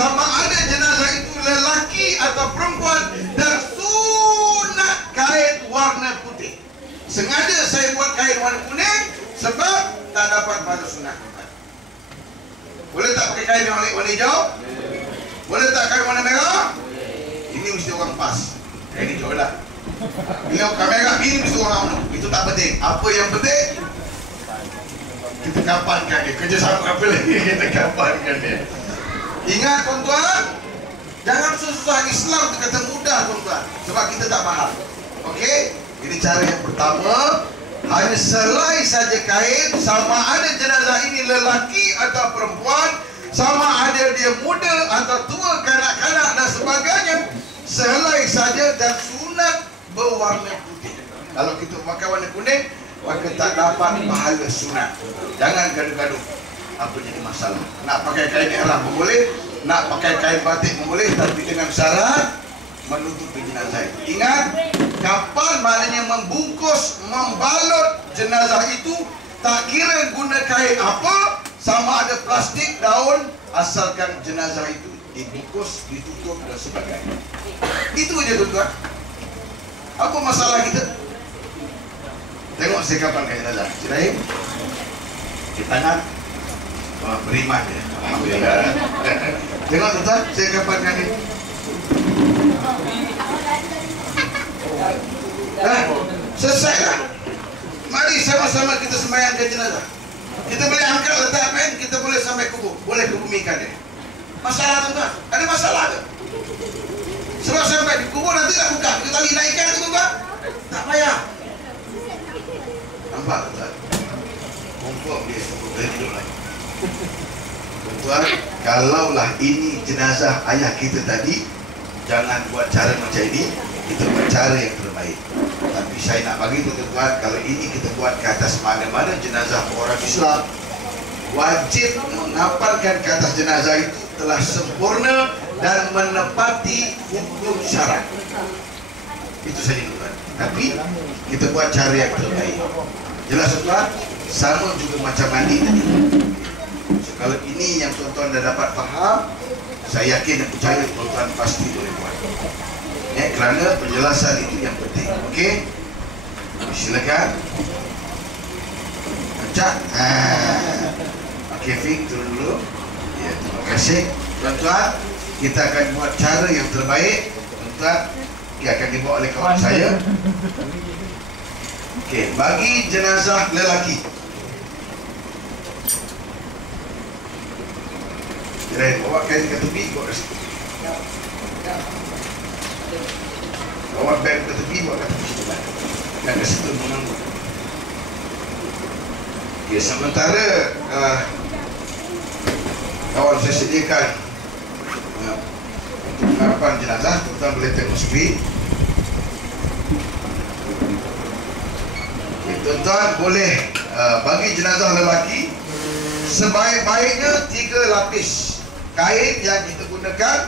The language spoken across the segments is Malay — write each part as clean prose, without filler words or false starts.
sama ada jenazah itu lelaki atau perempuan, dan sunat kain warna putih. Sengaja saya buat kain warna kuning sebab tak dapat pada sunat. Boleh tak pakai kain yang warna hijau? Boleh tak kain warna merah? Ini mesti orang pas. Kain hijau lah. Bila kamera ini mesti orang itu tak penting. Apa yang penting? Kita kapankan dia. Kerjasama apa lagi kita kapankan dia. Ingat tuan-tuan, jangan susah. Islam itu kata mudah tuan-tuan, sebab kita tak faham. Okey, ini cara yang pertama. Hanya selai saja kain, sama ada jenazah ini lelaki atau perempuan, sama ada dia muda atau tua, kanak-kanak dan sebagainya, selai saja dan sunat berwarna putih. Kalau kita pakai warna kuning, maka tak dapat pahala sunat. Jangan gaduh-gaduh. Apa jadi masalah? Nak pakai kain ihram pun boleh, nak pakai kain batik pun boleh, tapi dengan syarat menutupi jenazah itu. Ingat, kapan maknanya membungkus, membalut jenazah itu, tak kira guna kain apa, sama ada plastik, daun, asalkan jenazah itu dibungkus, ditutup dan sebagainya. Itu aja tuan-tuan. Apa masalah kita? Tengok sikapan kain jenazah. Siraim di tangan. Oh, beriman ya. Alhamdulillah. Tengok tuan-tuan, sikapan kain ini. Selesai lah. Mari sama-sama kita sembahyangkan jenazah. Kita boleh angkat letak pen, kita boleh sampai kubur, boleh kebumikan dia. Masalah tuan-tuan? Ada masalah ke? Sebab sampai di kubur nanti tak buka, kita tali naikkan ke tuan-tuan? Tak payah. Nampak tuan-tuan? Kumpul dia boleh hidup lagi. Tuan-tuan, kalaulah ini jenazah ayah kita tadi, jangan buat cara macam ini. Kita buat cara yang terbaik. Tapi saya nak bagi tu tuan-tuan, kalau ini kita buat ke atas mana-mana jenazah orang Islam, wajib mengamalkan ke atas jenazah itu telah sempurna dan menepati hukum syarat. Itu saja tuan. Tapi kita buat cara yang terbaik. Jelas tuan? Sama juga macam mandi tadi. So, kalau ini yang tuan-tuan dah dapat faham, saya yakin dan percaya tuan-tuan pasti boleh buat. Kerana penjelasan itu yang penting. Okey, silakan. Macam okey, Fik, turun dulu. Ya, terima kasih tuan-tuan. Kita akan buat cara yang terbaik. Tuan-tuan, ia akan dibawa oleh kawan saya. Okey, bagi jenazah lelaki, kira bawa kain ke tepi, bawa ke situ. Bawa beg ke tepi, bawa ke tepi. Dan ke situ menunggu. Okay, sementara kawan saya sediakan untuk pengharapan jenazah, tuan-tuan boleh tengok skrin. Okay, tuan-tuan boleh bagi jenazah lelaki sebaik-baiknya 3 lapis kain yang kita gunakan,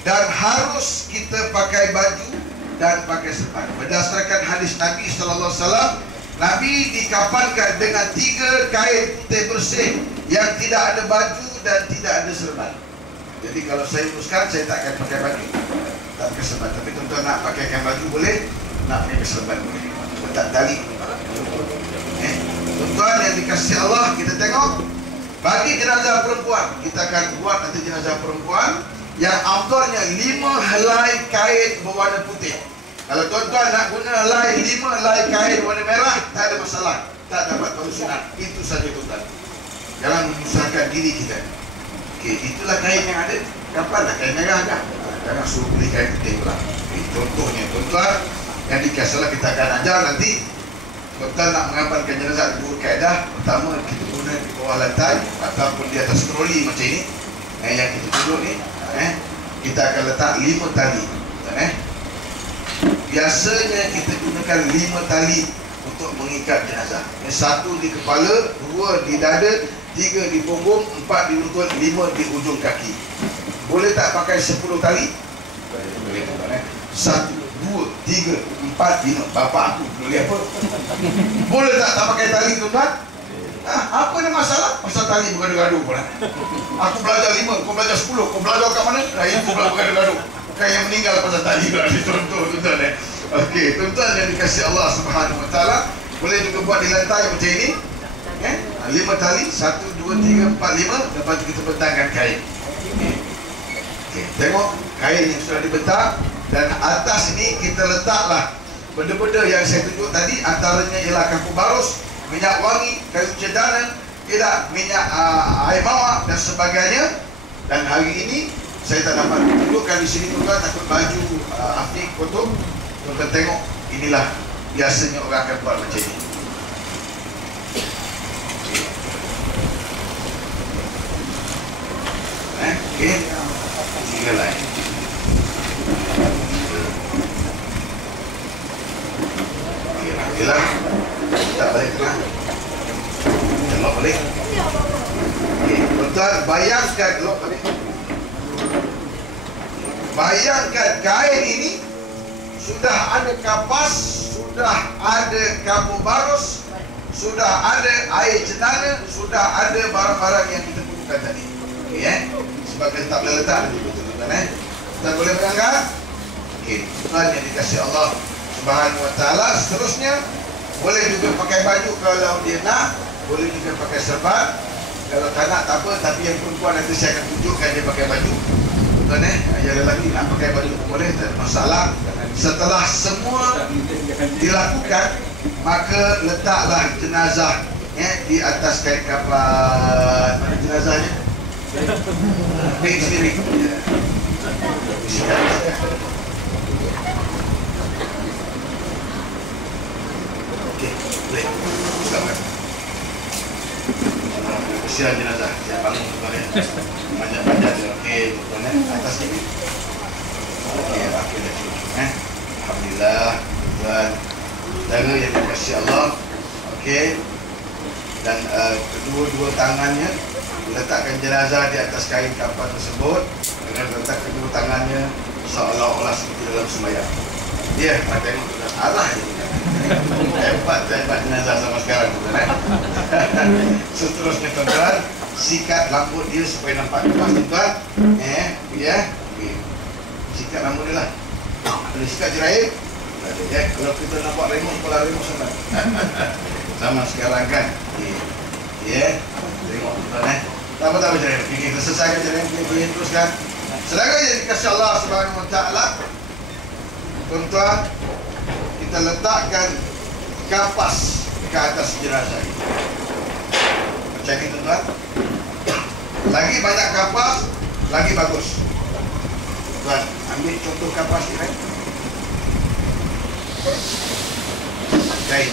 dan harus kita pakai baju dan pakai serban. Berdasarkan hadis Nabi sallallahu alaihi wasallam, Nabi dikafankan dengan 3 kain putih bersih yang tidak ada baju dan tidak ada serban. Jadi kalau saya uruskan, saya tak akan pakai baju, tak pakai serban. Tapi tuan-tuan nak pakaikan baju boleh, nak pakai serban boleh. Tak tali. Tuan-tuan yang dikasihi Allah, kita tengok bagi jenazah perempuan, kita akan buat nanti jenazah perempuan yang afdalnya 5 helai kain berwarna putih. Kalau tuan-tuan nak guna 5 helai kain warna merah, tak ada masalah, tak dapat pada sunat. Itu saja tuan-tuan. Jangan menyusahkan diri kita. Okey, itulah kain yang ada. Dapatlah kain merah kan? Jangan suruh beli kain putih pula. Contohnya tuan-tuan yang dikasihlah kita akan ajar nanti. Tuan-tuan nak mengamalkan jenazah 2 kaedah. Pertama, kita guna di bawah lantai ataupun di atas troli macam ini. Yang kita duduk ni, kita akan letak 5 tali. Biasanya kita gunakan 5 tali untuk mengikat jenazah. 1 di kepala, 2 di dada, 3 di punggung, 4 di lutut, 5 di ujung kaki. Boleh tak pakai 10 tali? Boleh tuan. 1, 2, 3, 4, 5. Bapak aku boleh apa? Boleh tak pakai tali tuan? Apa ni masalah? Pasal tali bergaduh-gaduh pula. Aku belajar 5, kau belajar 10, kau belajar kat mana? Itu pula bergaduh-gaduh. Kayak yang meninggal pasal tali pula. Contoh tuan-tuan Okey, tuan-tuan yang dikasihi Allah Subhanahu Wa Taala, boleh juga buat di lantai macam ini. 5 tali, 1, 2, 3, 4, 5. Lepas tu kita bentangkan kain. Okey, tengok kain yang sudah dibentak. Dan atas ini kita letaklah benda-benda yang saya tunjuk tadi. Antaranya ialah kapur barus, minyak wangi, kayu cendana, minyak air mawar dan sebagainya. Dan hari ini saya tak dapat tunjukkan di sini tuan-tuan, takut baju Afiq kotor. Tuan-tuan tengok, inilah biasanya orang akan buat macam ini. Okey, tiga lain. Okey lah, tak balik tengah. Lock balik. Okey, tuan-tuan bayangkan lock balik. Bayangkan kain ini sudah ada kapas, sudah ada kapur barus, sudah ada air cendana, sudah ada barang-barang yang kita perlukan tadi. Okey sebab kita tak boleh letak nanti betul-betul Tuan boleh bayangkan? Okey, tuan yang dikasihi Allah Subhanahu Wa Taala, seterusnya boleh juga pakai baju kalau dia nak, boleh juga pakai serban. Kalau tak nak tak apa, tapi yang perempuan nanti saya akan tunjukkan dia pakai baju. Tuan yang lelaki nak pakai baju boleh, tak ada masalah. Setelah semua dilakukan, maka letaklah jenazah di atas kain kafan. Mana jenazahnya? Baik sendiri. Okey, boleh. Selamat. Kesian jenazah. Saya bangun tuan Banyak-banyak dia. Okey, tuan atas sini. Okey, akhirnya cukup. Alhamdulillah, tuan. Saudara yang dikasihi Allah. Okey. Dan kedua-dua tangannya letakkan jenazah di atas kain kafan tersebut dengan letak kedua tangannya seolah-olah seperti dalam sembahyang. Ya, tengok tuan. Allah ini. Hebat jenazah sama sekarang tuan. Seterusnya tuan, sikat rambut dia supaya nampak lepas tuan. Ya. Sikat rambut dia lah. Ada sikat jeraim. Kalau kita nampak remote, kepala remote sama. Sama sekarang kan. Ya. Tengok tuan tak apa-apa jeraim. Kita selesaikan jeraim, kita teruskan. Saudara yang dikasihi Allah Subhanahu Wa Taala, tuan-tuan, kita letakkan kapas ke atas jenazah ini. Macam ini tuan-tuan. Lagi banyak kapas, lagi bagus. Tuan, ambil contoh kapas ni kan. Kain.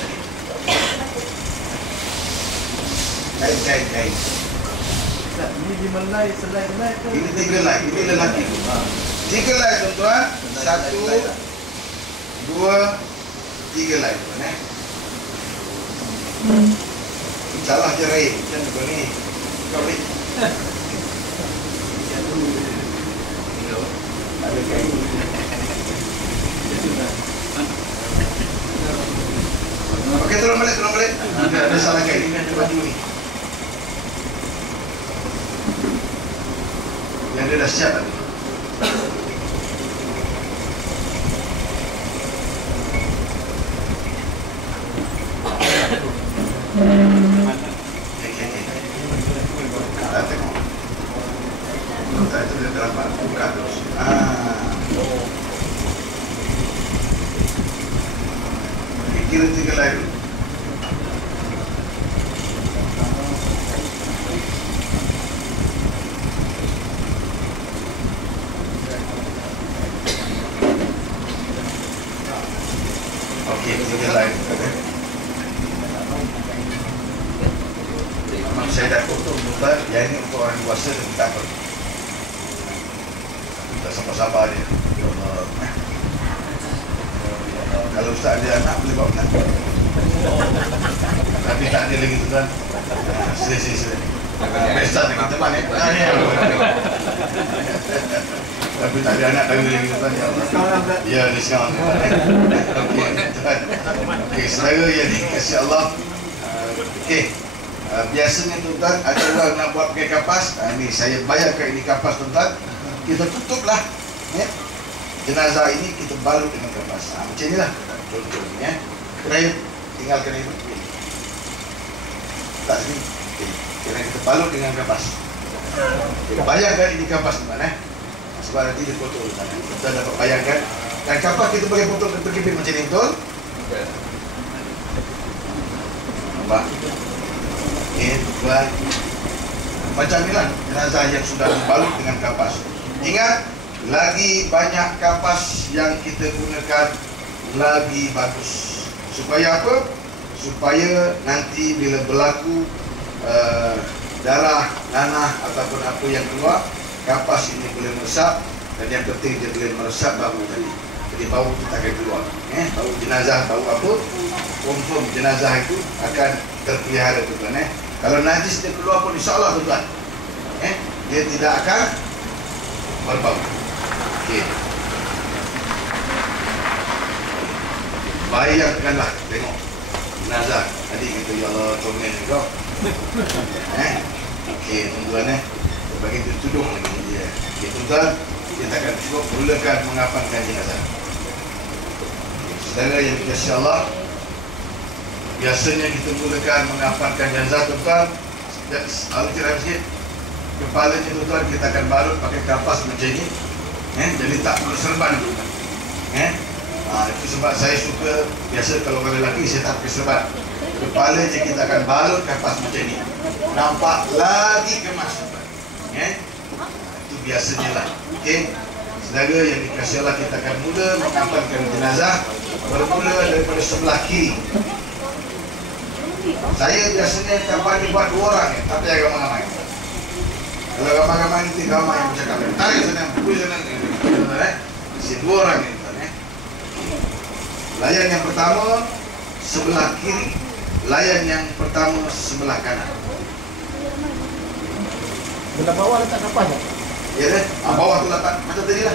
Kain. Ini dimelai selai-selai ke? Ini 3 helai, ini lelaki. 3 helai tuan-tuan. 1, 2, 3 helai tuan Salah jerai. Macam tu ni. Kau ni. Ada kain. Okey, tolong balik. Ada salah kain. Ini ada baju ni. Yang dia dah siap tadi. Kita tengok. Kita itu dia terlambat. Buka terus. Kira 3 helai dulu. Okey, 3 helai. Saya dah foto tuan, yang ini untuk orang dewasa dan tak apa. Kita sabar-sabar dia. Kalau ustaz ada anak boleh bawa anak. Tapi tak ada lagi tuan. Sila. Pesta dengan teman ni. Tapi tak ada anak lagi tuan. Ya, dia sekarang. Okey, tuan. Okey, saudara yang dikasihi Allah. Okey. Biasanya tuan ada orang nak buat pakai kapas. Ini saya bayarkan ini kapas tuan. Kita tutuplah. Jenazah ini kita balut dengan kapas. Macam inilah contohnya. Kerayu tinggalkan itu. Tak sini. Kena kita balut dengan kapas. Kita bayangkan ini kapas di mana? Sebab nanti dia foto di sana. Kita dapat bayangkan. Dan kapas kita boleh foto berkipit macam ini betul. Nampak? Buat macam inilah jenazah yang sudah dibalut dengan kapas. Ingat, lagi banyak kapas yang kita gunakan lagi bagus. Supaya apa? Supaya nanti bila berlaku darah, nanah ataupun apa yang keluar, kapas ini boleh meresap. Dan yang penting dia boleh meresap bau tadi. Jadi bau itu tak akan keluar. Bau jenazah, bau apa? Confirm jenazah itu akan terpelihara tuan. Kalau najis dia keluar pun insya-Allah tuan. Dia tidak akan berbau. Okey. Bayangkanlah tengok jenazah. Tadi kita ya Allah comel juga. Okey tuan bagi tudung lagi dia. Okey tuan, kita akan cuba mulakan mengapankan jenazah. Saudara yang dikasihi Allah, biasanya kita mulakan mengapankan jenazah tuan. Lalu kira sikit kepala tuan kita akan balut pakai kapas macam ini. Jadi tak perlu serban tuan. Itu sebab saya suka biasa kalau orang lelaki saya tak pakai serban. Kepala je kita akan balut kapas macam ini. Nampak lagi kemas tuan. Itu biasanya lah. Okey. Saudara yang dikasihi Allah, kita akan mula mengapankan jenazah bermula daripada sebelah kiri. Saya biasanya kapan dibuat 2 orang tapi yang ramai-ramai. Kalau ramai-ramai nanti ramai yang bercakap. Tarik sana, pukul sana. Si 2 orang ni. Layan yang pertama sebelah kiri, layan yang pertama sebelah kanan. Belah bawah letak kapas tak? Ya deh, bawah tu letak macam tadi lah.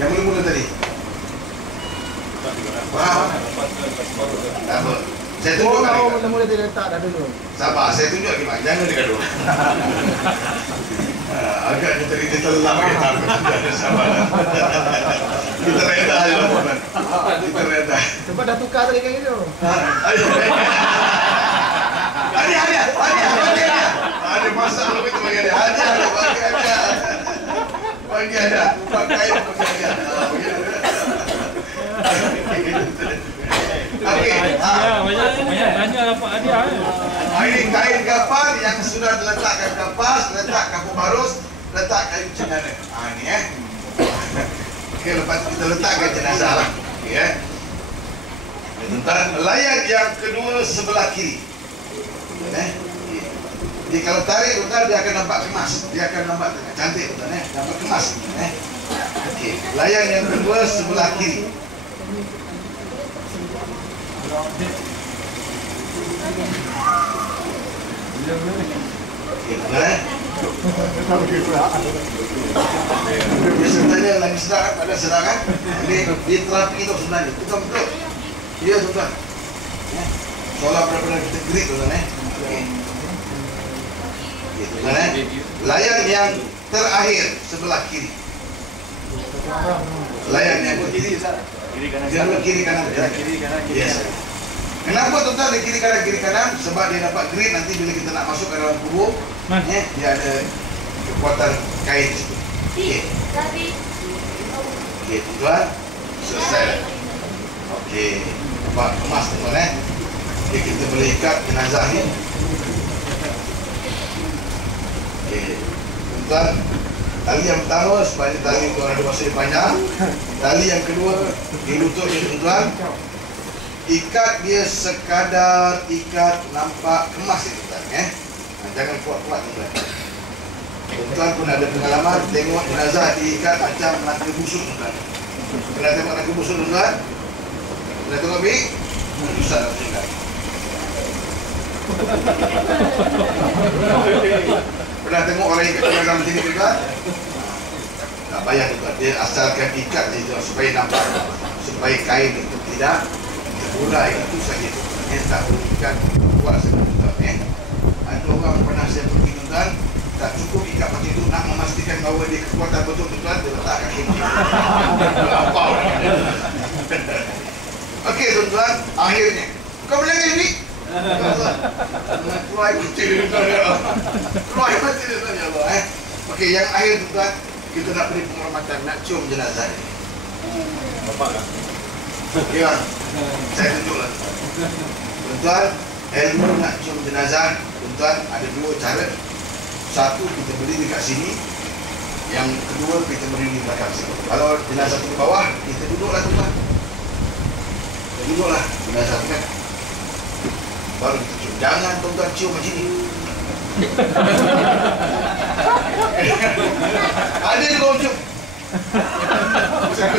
Yang mula-mula tadi. Faham? Tak apa. Saya tunjuk kan. Mula-mula dia letak dah dulu. Sabar, saya tunjuk lagi mak. Jangan dekat dulu. Agak kita telah pakai takut. Sabar. Kita reda je lah. Kita reda. Sebab dah tukar tadi kayak gitu. Hadiah. Ada masalah begitu bagi hadiah. Hadiah. Bagi hadiah. Pakai bagi hadiah. Okey. Banyak dapat hadiah. Ini kain kafan yang sudah diletakkan kapas, letak kapur barus, letak kayu cendana. Ini Okey, lepas kita letakkan jenazah lah. Okey Tuan, layan yang kedua sebelah kiri. Jadi kalau tarik tuan dia akan nampak kemas, dia akan nampak cantik tuan nampak kemas. Okey, layan yang kedua sebelah kiri. Biasanya lagi sedang ada serangan di terapi itu sebenarnya betul. Iya tuan. Soalnya benar-benar kita gerik tuan Layan yang terakhir sebelah kiri. Layan yang kiri kanan. Yes. Kenapa tuan di kiri kanan? Sebab dia dapat grip nanti bila kita nak masuk ke dalam kubur, dia ada kekuatan kain di situ. Okey, tuan. Selesai. Okey. Nampak kemas tuan Okey, kita boleh ikat jenazah ni. Okey. Tuan, tali yang pertama supaya tali tuan ada masa yang panjang. Tali yang kedua di lutut tuan. Ikat dia sekadar ikat nampak kemas itu tuan jangan kuat-kuat tuan. Tuan pun ada pengalaman tengok jenazah diikat macam nangka busuk tuan. Pernah tengok nangka busuk tuan? Pernah tengok Bik? Susah nak tinggal. Pernah tengok orang ikat jenazah macam ni tuan? Tak payah tuan, dia asalkan ikat je supaya nampak, supaya kain itu tidak urai itu saja. Tak perlukan kuat sebenarnya. tuan, tak cukup ikat macam itu nak memastikan bahawa dia kekuatan betul tuan, dia letak kaki. Apa? Okey tuan, akhirnya kau boleh ni? Keluar mati dia tuan ya Allah. Keluar mati dia tuan ya Allah. Okey, yang akhir tuan, kita nak beri penghormatan, nak cium jenazah ini. Bapak lah. Ya, saya tunjuklah. Tuan, ilmu nak cium jenazah, tuan ada dua cara. Satu, kita berdiri dekat sini. Yang kedua, kita berdiri di belakang sini. Kalau jenazah tu di bawah, kita duduklah tuan. Kita duduklah jenazah tu kan. Baru kita cium. Jangan tuan cium macam ni. Ada yang kau cium.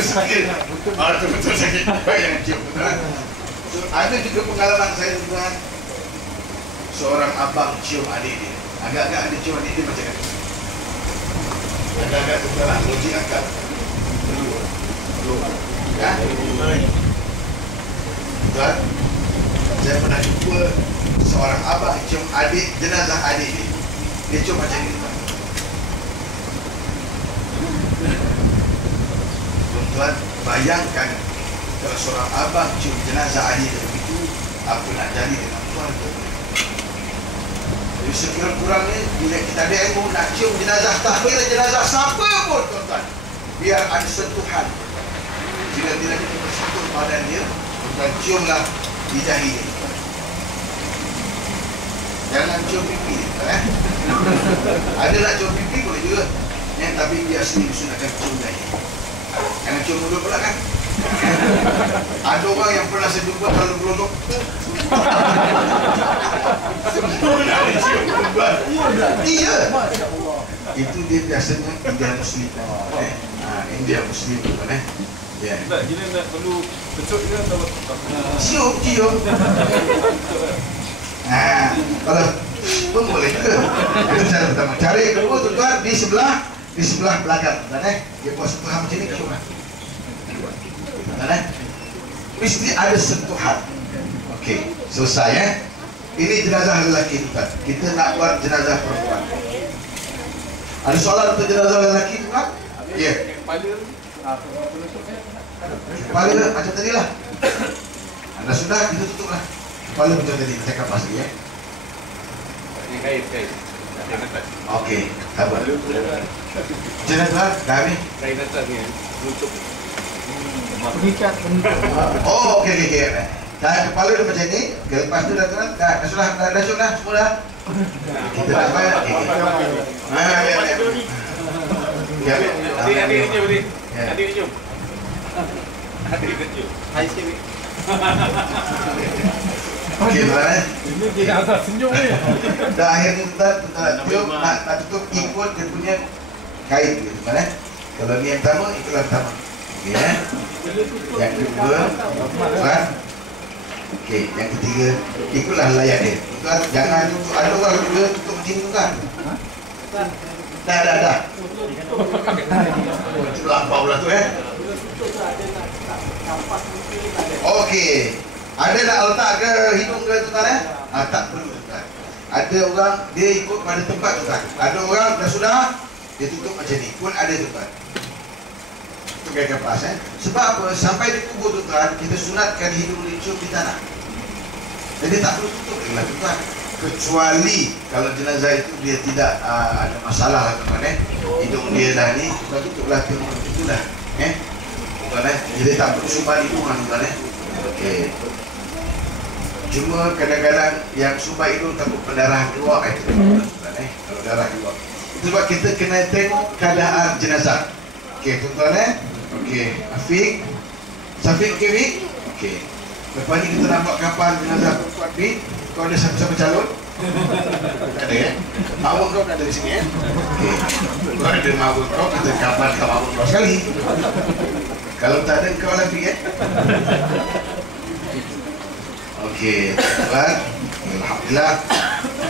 Sakit. Betul sakit. Baik yang cium. Ada juga pengalaman saya tuan. Seorang abang cium adik dia. Agak-agak ada cium adik dia macam ni. Agak-agak betul lah. Logik akal. Kan? Tuan, saya pernah jumpa seorang abang cium adik, jenazah adik dia. Dia cium macam ni tuan. Tuan, bayangkan kalau seorang abang cium jenazah adik dia begitu, apa nak jadi dengan tuan tu? Jadi sekurang-kurangnya bila kita ada ilmu nak cium jenazah, tak kira jenazah siapa pun tuan-tuan, biar ada sentuhan. Bila-bila kita bersentuh badan dia, tuan ciumlah di dahi dia. Jangan cium pipi dia, Ada nak cium pipi boleh juga, tapi dia sendiri sunatkan cium dahi. Jangan cium mulut pula kan. Ada orang yang pernah saya jumpa kalau berlutut semua nak cium mulut. Iya. Itu dia biasanya India Muslim. India Muslim kan ya. Tak, kita nak perlu kecut ke atau cium. Kalau pun boleh ke. Itu cara pertama. Cara yang kedua tuan di sebelah belakang tuan dia buat sentuhan macam ni cium. Mesti ada sentuhan. Okey, selesai Ini jenazah lelaki tuan. Kita nak buat jenazah perempuan. Ada soalan untuk jenazah lelaki tuan? Ya. Kepala macam tadi lah. Anda sudah, kita tutup lah. Kepala macam tadi, kita kapas ya. Ini kait. Okey, sabar. Jenazah dah ni. Kain atas ni tutup. Pengikat. Oh, okey. Dah kepala dia macam ni. Okay, lepas tu dah tuan. Dah sudah, semua dah. Kita dah bayar. Adik ni jom. Adik ni jom. Hai sikit ni. Okey tuan Ini dia asal senyum ni. Dah akhirnya tuan jom nak tutup ikut dia punya kain gitu tuan Kalau ni yang pertama, itulah pertama. Okey Yang kedua tuan. Okey, yang ketiga ikutlah layan dia. Tuan jangan ada orang juga tutup macam tu kan. Dah. Terlampau lah tu Okey. Ada nak letak ke hidung ke tuan tak perlu tuan. Ada orang dia ikut pada tempat tuan. Ada orang dah sudah dia tutup macam ni pun ada tuan. Itu gaya kapas Sebab apa? Sampai di kubur tuan, kita sunatkan hidung dicium di tanah. Jadi tak perlu tutup lagi tuan. Kecuali kalau jenazah itu dia tidak ada masalah lah tuan hidung dia dah ni, kita tutuplah hidung itu dah tuan Jadi tak perlu sumbat hidung kan tuan Okey. Cuma kadang-kadang yang sumbat hidung takut pendarahan keluar itu tuan kalau darah keluar. Itu sebab kita kena tengok keadaan jenazah. Okey tuan Okey, Afiq. Safiq okey Fik? Okey. Lepas ni kita nak buat kapal jenazah perempuan Fik. Kau ada siapa-siapa calon? Tak ada Mawar kau ada di sini Okey. Kau ada mawar kau, kita kapal ke mawar kau sekali. Kalau tak ada kau lagi Okey, tuan. Alhamdulillah.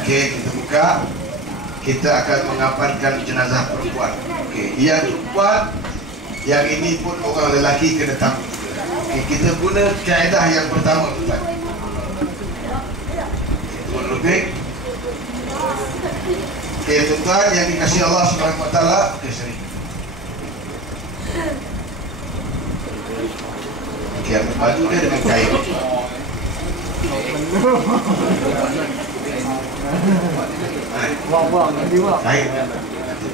Okey, kita buka. Kita akan mengapankan jenazah perempuan. Okey, yang perempuan, yang ini pun orang lelaki kena tahu. Okey, kita guna kaedah yang pertama tuan. Tuan lebih. Okey, tuan-tuan yang dikasihi Allah Subhanahu Wa Taala, okey sini. Okey, ambil baju dia dengan kain. Buang, nanti buang. Kain.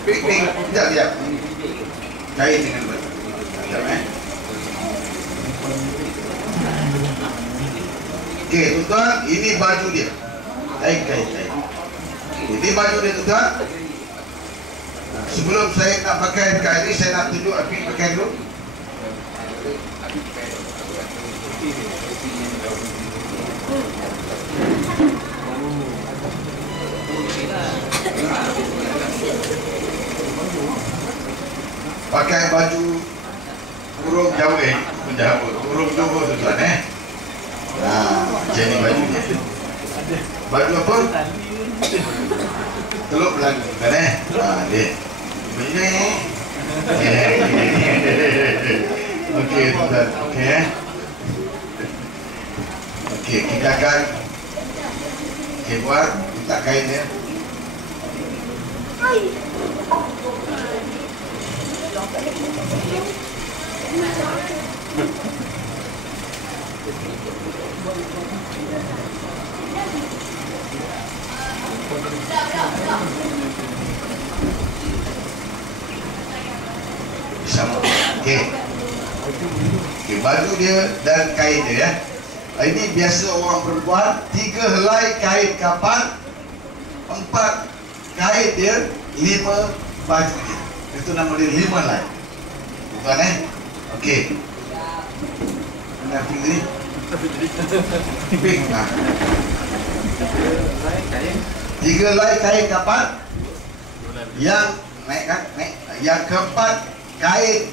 Ping, sekejap. Kain dengan baju. Sekejap, Okey, tuan-tuan, ini baju dia. Kain. Ini baju dia, tuan-tuan. Sebelum saya nak pakai kain ini, saya nak tunjuk api pakai dulu. Pakai baju kurung Jawa kurung Jawa tuan-tuan jadi baju dia. Baju apa? Teluk Belanga kan dia. Begini. Okey tuan-tuan. Okey, kita akan buat minta kain dia. Sama. Okey, baju dia dan kain dia ya. Ini biasa orang perempuan 3 helai kain kapan, 4 kain dia, 5 baju dia. Itu nama dia 5 helai. Bukan okey. Mana ping ni? Ping. 3 helai kain kapan? Yang naik kan? Naik. Yang keempat kain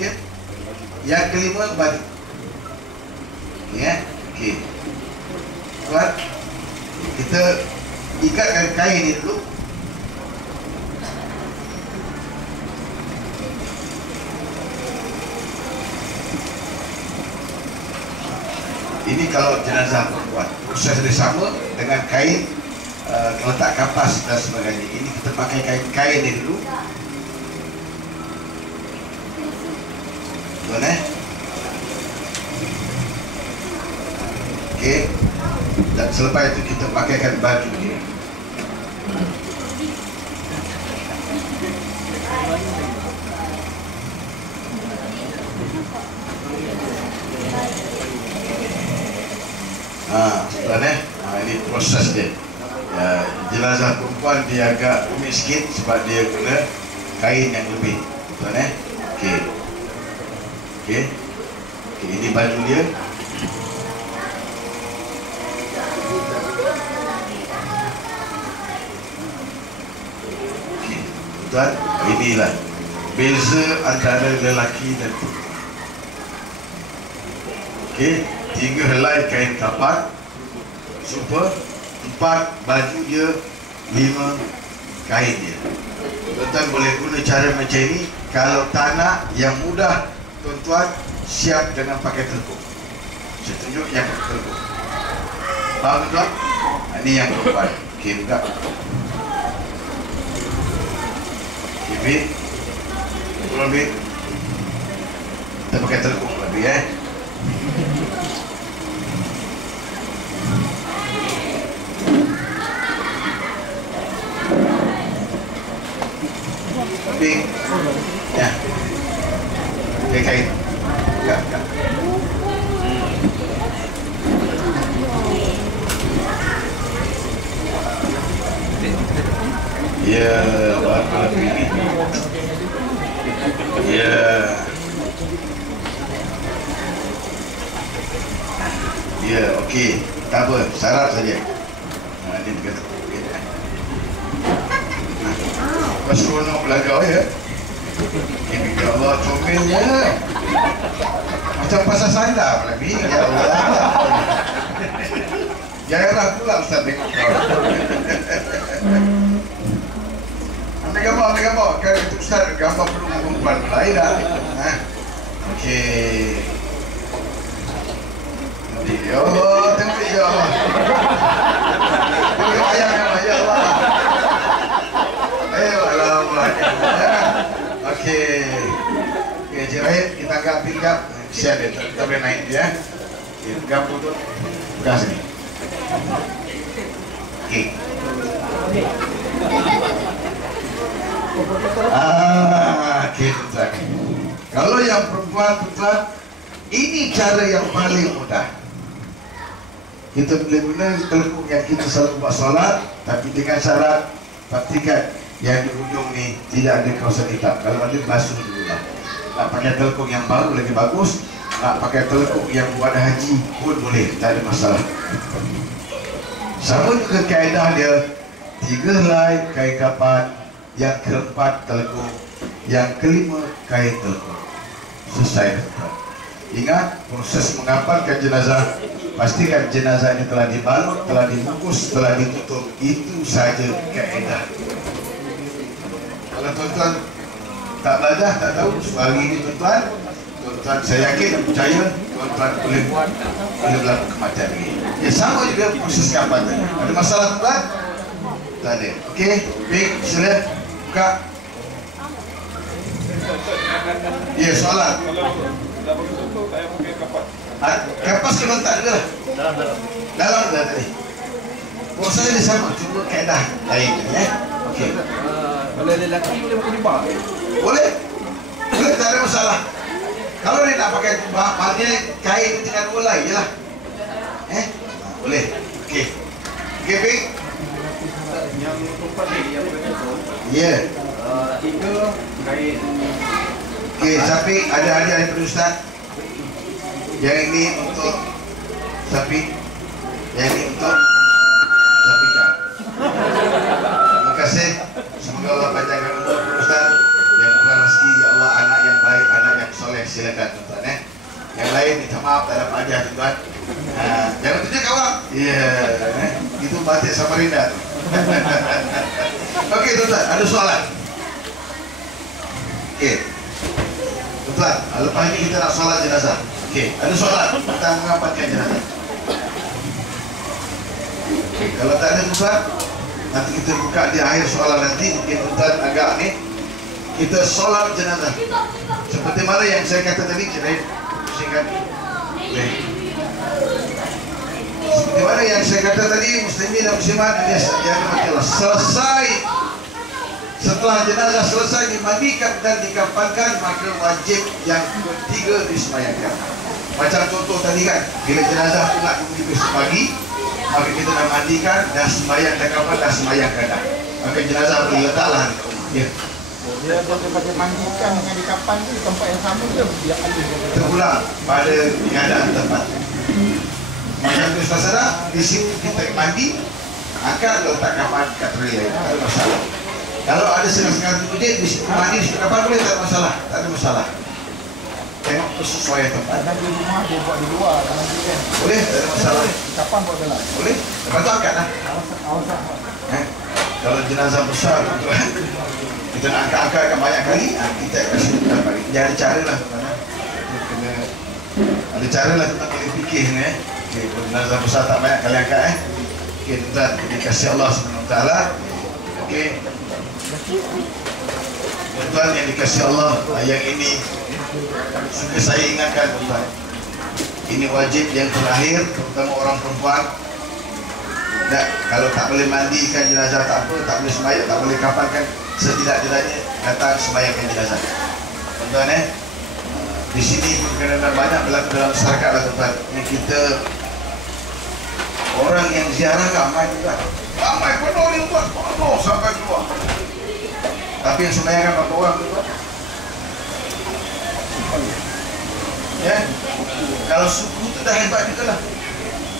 dia. Yang kelima baju. Ya, okey. Tuan, kita ikatkan kain ini dulu. Ini kalau jenazah perempuan, proses dia sama dengan kain letak kapas dan sebagainya. Ini kita pakai kain ini dulu. Tuan okey. Dan selepas itu kita pakaikan baju dia. Tuan ini proses dia. Jenazah perempuan dia agak rumit sikit sebab dia guna kain yang lebih. Tuan okey, ini baju dia. Tuan, inilah beza antara lelaki dan perempuan. Okey, 3 helai kain kapan, super, 4 baju dia, 5 kain dia. Tuan-tuan boleh guna cara macam ini. Kalau tak nak yang mudah, tuan-tuan siap dengan pakai telekung. Saya tunjuk yang pakai telekung. Faham tuan? Ini yang perempuan. Okey juga. Okey, turun lebih. Kita pakai telekung lebih Lebih. Ya. Okey, kain. Enggak. Ya, apa ini? Ya. Ya, okey. Tak apa, syarat saja. Ini berkata. Seronok belakang ya. Ya Allah, comelnya macam pasal sandar lebih. Ya Allah. Janganlah pula Ustaz tengok kau. Ambil gambar. Kan itu Ustaz gambar perlu perempuan lain dah. Okey. Ya Allah, tengok ya Allah. Tengok ayam ya Allah. agak pinggap, siap deh, kita boleh naik ya. Pinggap untuk bekas ini. Oke. Oke, tuan. Kalau yang perempuan, tuan, ini cara yang paling mudah. Kita boleh guna telekung yang kita selalu buat solat, tapi dengan syarat pastikan yang di ujung ni tidak ada kawasan hitam. Kalau ada basuh dulu lah. Nak pakai telekung yang baru lagi bagus, nak pakai telekung yang buat haji pun boleh, tak ada masalah. Sama juga kaedah dia, 3 helai kain kapan, yang keempat telekung, yang kelima kain telekung. Selesai. Ingat proses mengapankan jenazah, pastikan jenazah ini telah dibalut, telah dibungkus, telah ditutup. Itu saja kaedah. Kalau tuan-tuan tak belajar, tak tahu soal ini tuan-tuan, saya yakin, percaya tuan-tuan boleh buat, boleh berlaku kematian ini. Ya sama juga proses kapan tadi. Ada masalah tuan-tuan? Tak ada. Okey, baik, sila buka. Ya, soalan. Dah pakai contoh, saya pakai kapas. Kapas kena letak juga lah. Dalam dah tadi. Proses ini sama, cuma kaedah lain ya. Okey. Kalau lelaki boleh pakai jubah. Boleh? Boleh, tak ada masalah. Kalau dia nak pakai jubah, maknanya kain dengan ulai je lah. Boleh. Okey. Okey, baik. Yang perempuan ni, yang pakai contoh. Ya. 3 kain. Okey, Sapi, ada hadiah daripada Ustaz. Yang ini untuk Sapi. Yang ini untuk Sapika. Terima kasih. Semoga Allah panjangkan umur Ustaz. Yang murah rezeki, ya Allah, anak yang baik, anak yang soleh. Silakan tuan-tuan. Yang lain minta maaf tak dapat hadiah tuan. Jangan tunjuk kawan. Ya, itu batik Samarinda. Okey tuan-tuan, ada soalan? Okey. Tuan, lepas ini kita nak solat jenazah. Okey, ada soalan tentang mengapankan jenazah. Okey, kalau tak ada tuan, nanti kita buka di akhir soalan nanti. Mungkin tuan agak ni. Kita solat jenazah. Seperti mana yang saya kata tadi, cerai pusingkan. Seperti mana yang saya kata tadi, muslimin dan muslimat yang dirahmati Allah. Selesai, setelah jenazah selesai dimandikan dan dikafankan, maka wajib yang ketiga disemayangkan. Macam contoh tadi kan, bila jenazah tu nak pergi besok pagi, maka kita nak mandikan, dah semayang, dah kafan, dah semayangkan dah. Maka jenazah boleh letaklah di rumah. Ya. Dia daripada mandikan dengan dikapan tu di tempat yang sama ke dia alih Terulang pada keadaan tempat. Macam tu saudara, di sini kita mandi, akan letak kafan kat trailer, tak ada masalah. Kalau ada setengah-setengah masjid di situ mandi, di situ kafan boleh, tak ada masalah, tak ada masalah. Tengok kesesuaian tempat. dan di rumah dia buat di luar dalam kan. Boleh, tak ada masalah. Kapan buat dalam. Boleh, lepas tu angkatlah. Awas. Kalau jenazah besar, kita nak angkat-angkatkan banyak kali, kita kasih berapa kali. Dia ada cara lah tuan-tuan. Kena ada cara lah tuan-tuan boleh fikir ni. Okay, kalau jenazah besar tak banyak kali angkat Okay, tuan-tuan, dikasih Allah SWT. Okay, tuan-tuan yang dikasih Allah, yang ini suka saya ingatkan tuan-tuan. Ini wajib yang terakhir, terutama orang perempuan. Tak, kalau tak boleh mandikan jenazah tak apa, tak boleh sembahyang, tak boleh kafankan, setidak-tidaknya datang sembahyangkan jenazah. Tuan-tuan di sini pun kadang-kadang banyak berlaku dalam masyarakat lah tuan-tuan. Yang kita orang yang ziarah ramai tuan. Ramai penuh ni tuan, penuh sampai keluar. Tapi yang sembahyangkan berapa orang tuan? Ya, kalau suku itu dah hebat juga lah.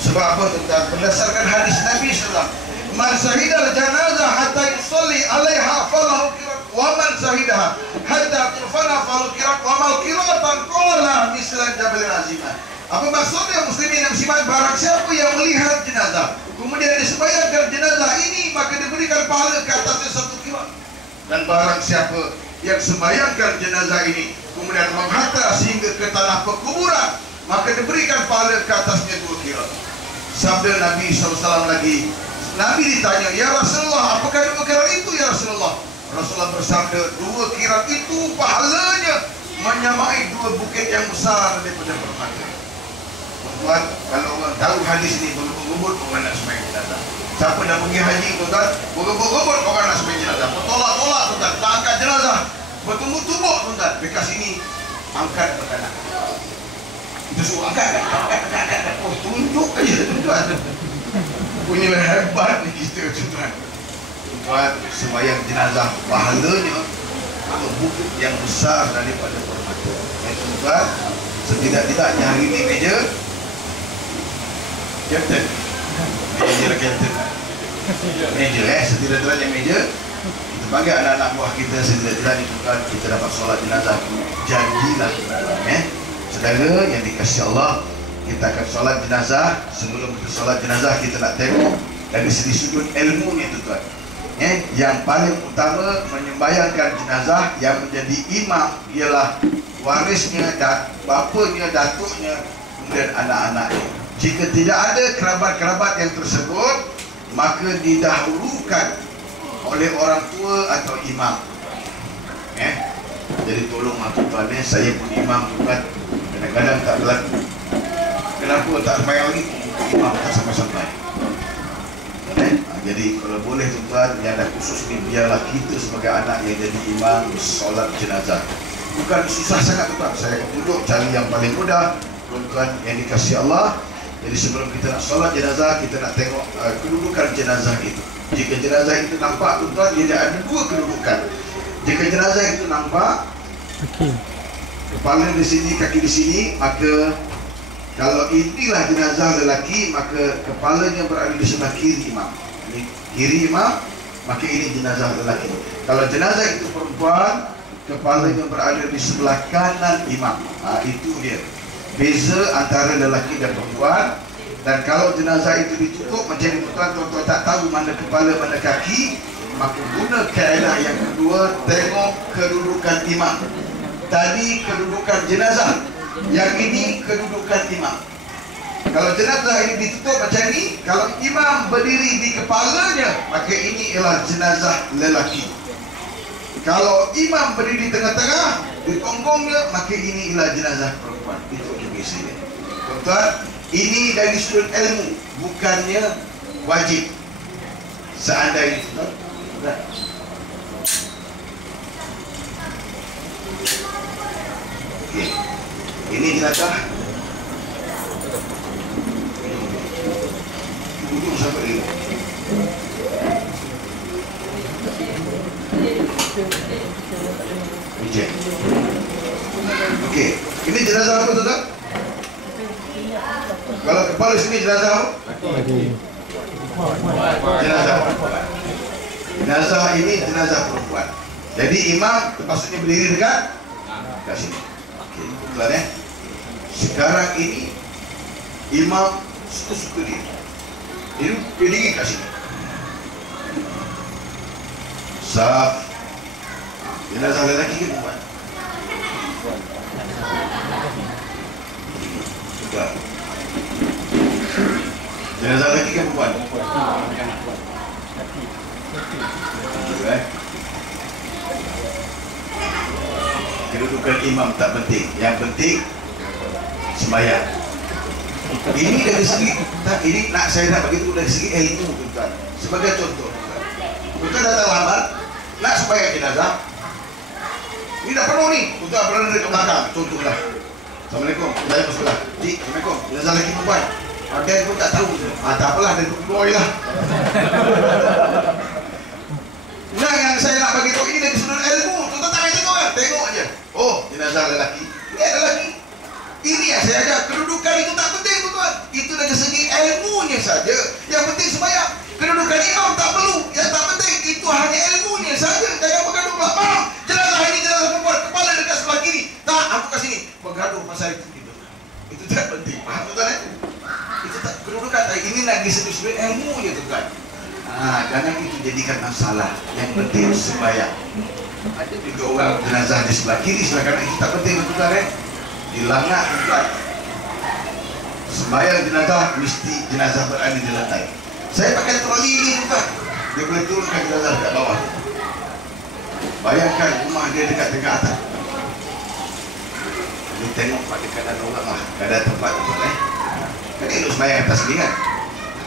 Sebab apa tuan? Berdasarkan hadis Nabi SAW, man syahidal janazah hatta yusalli alaiha falahu qirat, wa man syahidaha hatta turfana falahu qirat, wa mal qiratan qala mislan jabal azimah. Apa maksudnya muslimin dan muslimat? Barang siapa yang melihat jenazah kemudian disembahyangkan jenazah ini, maka diberikan pahala ke atasnya 1 qirat. Dan barang siapa yang sembahyangkan jenazah ini kemudian menghantar sehingga ke tanah perkuburan, maka diberikan pahala ke atasnya 2 qirat. Sabda Nabi SAW lagi, Nabi ditanya, ya Rasulullah, apakah 2 qirat itu ya Rasulullah? Rasulullah bersabda, 2 qirat itu pahalanya menyamai dua bukit yang besar daripada permata. Tuan, kalau orang tahu hadis ni berebut-rebut orang nak sembahyang jenazah. Siapa dah pergi haji tuan, berebut-rebut orang nak sembahyang jenazah. Bertolak-tolak tuan, tak angkat jenazah. Bertumbuk-tumbuk tuan, dekat sini angkat ke kanan. Itu suruh angkat. Oh, tunjuk aja tuan. Punya hebat ni kita tuan. Tuan, sembahyang jenazah pahalanya bukit yang besar daripada permata. Tuan, setidak-tidaknya hari ini meja Captain, meja setidak-tidaknya meja kita panggil anak-anak buah kita, setidak-tidaknya tuan kita dapat solat jenazah. Janjilah saudara yang dikasihi Allah, kita akan solat jenazah. Sebelum kita solat jenazah, kita nak tengok dari segi sudut ilmu ni tuan. Yang paling utama menyembayangkan jenazah, yang menjadi imam ialah warisnya, bapanya, datuknya, kemudian anak-anaknya. Jika tidak ada kerabat-kerabat yang tersebut, maka didahulukan oleh orang tua atau imam. Jadi tolonglah tuan, saya pun imam tuan, kadang-kadang tak berlaku. Kenapa tak sembahyang lagi? Imam tak sampai-sampai. Jadi kalau boleh tuan, yang ada khusus ni biarlah kita sebagai anak yang jadi imam solat jenazah. Bukan susah sangat tuan, saya duduk cari yang paling mudah tuan yang dikasihi Allah. Jadi sebelum kita nak solat jenazah, kita nak tengok kedudukan jenazah itu. Jika jenazah itu nampak tuan, dia ada dua kedudukan. Jika jenazah itu nampak kepala di sini, kaki di sini, maka kalau inilah jenazah lelaki, maka kepalanya berada di sebelah kiri imam. Ini kiri imam, maka ini jenazah lelaki. Kalau jenazah itu perempuan, kepalanya berada di sebelah kanan imam. Itu dia beza antara lelaki dan perempuan. Dan kalau jenazah itu ditutup macam ni tuan-tuan tak tahu mana kepala mana kaki, maka guna kaedah yang kedua, tengok kedudukan imam. Tadi kedudukan jenazah, yang ini kedudukan imam. Kalau jenazah ini ditutup macam ni, kalau imam berdiri di kepalanya, maka ini ialah jenazah lelaki. Kalau imam berdiri di tengah-tengah, di tonggongnya, maka ini ialah jenazah perempuan. Itu biasanya. Tuan, ini dari sudut ilmu, bukannya wajib. Seandainya okay. Ini jenazah duduk sampai ini. Okey, ini jenazah apa tuan? Kalau kepala sini jenazah apa? Jenazah perempuan. Jenazah ini jenazah perempuan. Jadi imam terpaksa berdiri dekat sini. Okey, tuan sekarang ini imam suka-suka dia. Dia berdiri kat sini. Saf. Jenazah lelaki ke perempuan? Sudah. Jenazah lelaki ke perempuan? Kedudukan imam tak penting. Yang penting sembahyang. Ini dari segi, ini nak saya nak bagi tahu dari segi ilmu tuan. Sebagai contoh, tuan datang lambat, nak sembahyang jenazah. Ini dah penuh ni, tuan berada dekat belakang. Contohlah. Assalamualaikum, saya bersebelah. Cik, Assalamualaikum. Jenazah lelaki perempuan. Dia pun tak tahu. Tak apalah, dia duduk boy lah. Nah, yang saya nak bagi tahu ini dari sudut ilmu. Tuan tak payah tengok kan? Tengok aja. Oh, jenazah lelaki. Ini ada lelaki. Ini yang saya ajar. Kedudukan itu tak penting tuan. Itu dari segi ilmunya saja. Yang penting sembahyang. Kedudukan imam tak perlu. Yang tak penting itu hanya ilmunya saja. Jangan bergaduh pula. Faham? Jenazah ini jenazah perempuan. Kepala dekat sebelah kiri. Tak, aku kat sini. Bergaduh pasal itu. Itu tak penting. Faham tuan? Itu tak kedudukan. Ini lagi sudut ilmunya tuan. Jangan itu jadikan masalah. Yang penting sembahyang. Ada juga orang jenazah di sebelah kiri, sebelah kanan. Itu tak penting tuan. Dilanggar tuan. Sembahyang jenazah mesti jenazah berada di lantai. Saya pakai troli ini tuan. Dia boleh turunkan jenazah dekat bawah. Bayangkan rumah dia dekat atas. Dia tengok pada keadaan orang lah, keadaan tempat tu kan elok sembahyang atas ni kan.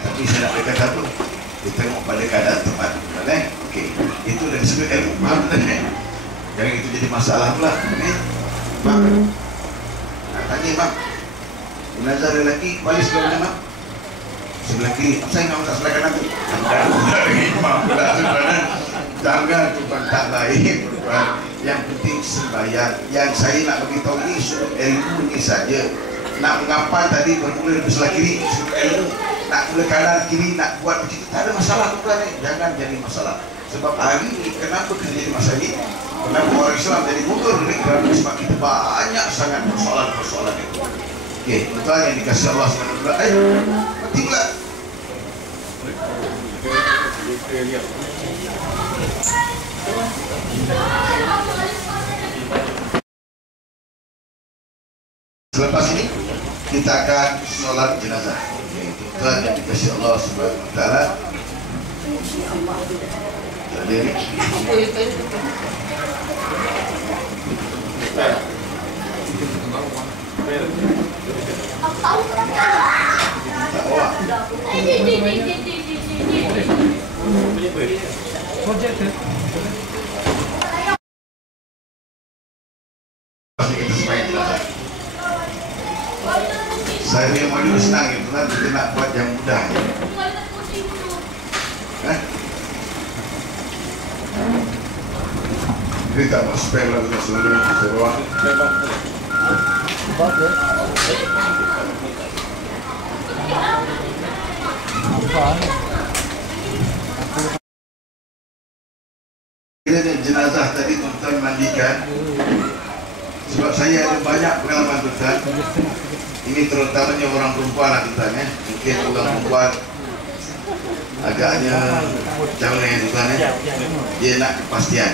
Tapi saya nak berkata apa? Dia tengok pada keadaan tempat tu kan. Okey, itu dah disebut ilmu. Faham tak kan? Jangan itu jadi masalah pula. Faham? Tanya bang, jenazah lelaki balis ke mana? Sebelah kiri. Saya nak tak sebelah kanan tu. Jangan tuan tak baik tuan. Yang penting sembahyang. Yang saya nak beritahu ini sudut ilmu ni saja. Nak mengapa tadi bermula dari sebelah kiri sudut ilmu. Nak mula kanan kiri nak buat begitu tak ada masalah tuan. Jangan jadi masalah. Sebab hari ini kenapa kena jadi masalah ini? Kenapa orang Islam jadi mundur ni? Kerana sebab kita banyak sangat persoalan-persoalan itu. Okey, tuan yang dikasih Allah SWT. Mati pula. Selepas ini kita akan solat jenazah. Tuan yang dikasih Allah SWT. Jadi ni. Saya punya modul senang itu kan, kita nak buat yang mudah. Jadi tak mau spell lah kita selalu di bawah. Jenazah tadi tuan-tuan mandikan. Sebab saya ada banyak pengalaman tuan. Ini terutamanya orang perempuan lah tuan ya. Mungkin orang perempuan agaknya macam mana tuan ya. Dia nak kepastian.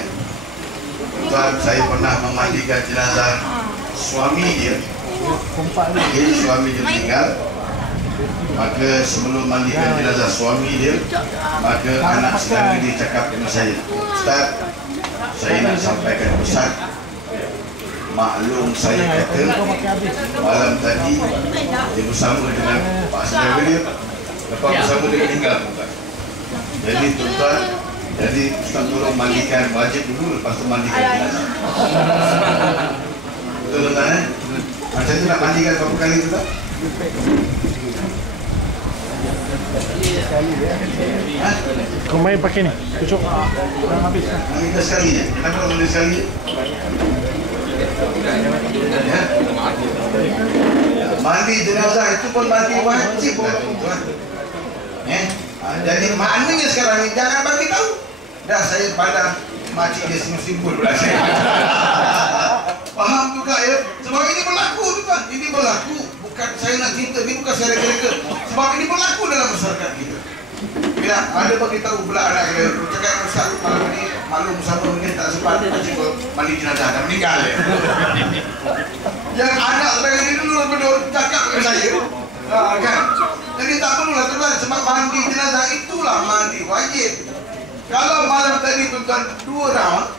Tuan, saya pernah memandikan jenazah suami dia. Suami dia meninggal. Maka sebelum mandikan jenazah suami dia, maka anak saudara dia cakap dengan saya, Ustaz, saya nak sampaikan pesan. Maklum saya kata malam tadi dia bersama dengan pak saudara dia, lepas bersama dia meninggal. Jadi tuan-tuan, jadi Ustaz tolong mandikan wajib dulu, lepas tu mandikan jenazah. Betul tuan-tuan? Macam tu nak mandikan berapa kali tuan? Kau main pakai ni, cucuk. Habis. Mandi sekali je. Kenapa mandi sekali? Ya? Mandi jenazah itu pun mandi wajib lah tuan. Jadi maknanya sekarang ni jangan bagi tahu. Dah saya pandang makcik dia simpul pula saya. Faham juga ya? Sebab ini berlaku tuan. Ini berlaku. Bukan saya nak cerita, ini bukan saya reka-reka. Sebab ini berlaku dalam masyarakat kita. Bila ada bagi tahu pula anak dia, cakap Ustaz malam ni maklum sama mungkin tak sempat mandi jenazah dah meninggal ya. Yang anak saya ini dulu betul cakap dengan saya. Kan? Jadi tak perlulah tuan, sebab mandi jenazah itulah mandi wajib. Kalau malam tadi tuan-tuan 2 round,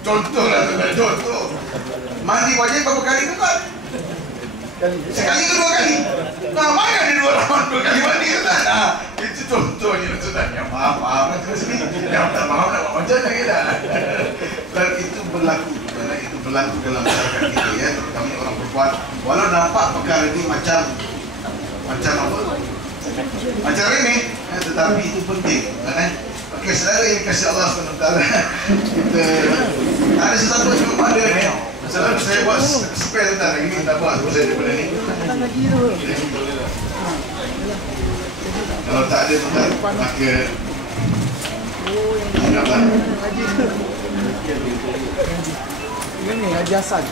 contohlah tuan, contoh. Mandi wajib berapa kali tuan? Sekali ke 2 kali? Nah, mana ada 2 round 2 kali mandi tuan? Itu contohnya tuan. Yang maaf. Yang tak maaf nak buat macam mana kita? Dan itu berlaku. Itu berlaku dalam masyarakat kita ya, terutama orang perempuan. Walau nampak perkara ini macam apa? Macam remeh, tetapi itu penting. Okey, saudara yang kasih Allah SWT, kita ada sesuatu yang belum ada ni. Selalu saya buat spell tentang ini, tak buat saya daripada ni. Kalau tak ada tuan, maka ingatlah. Ini Haji Hassan.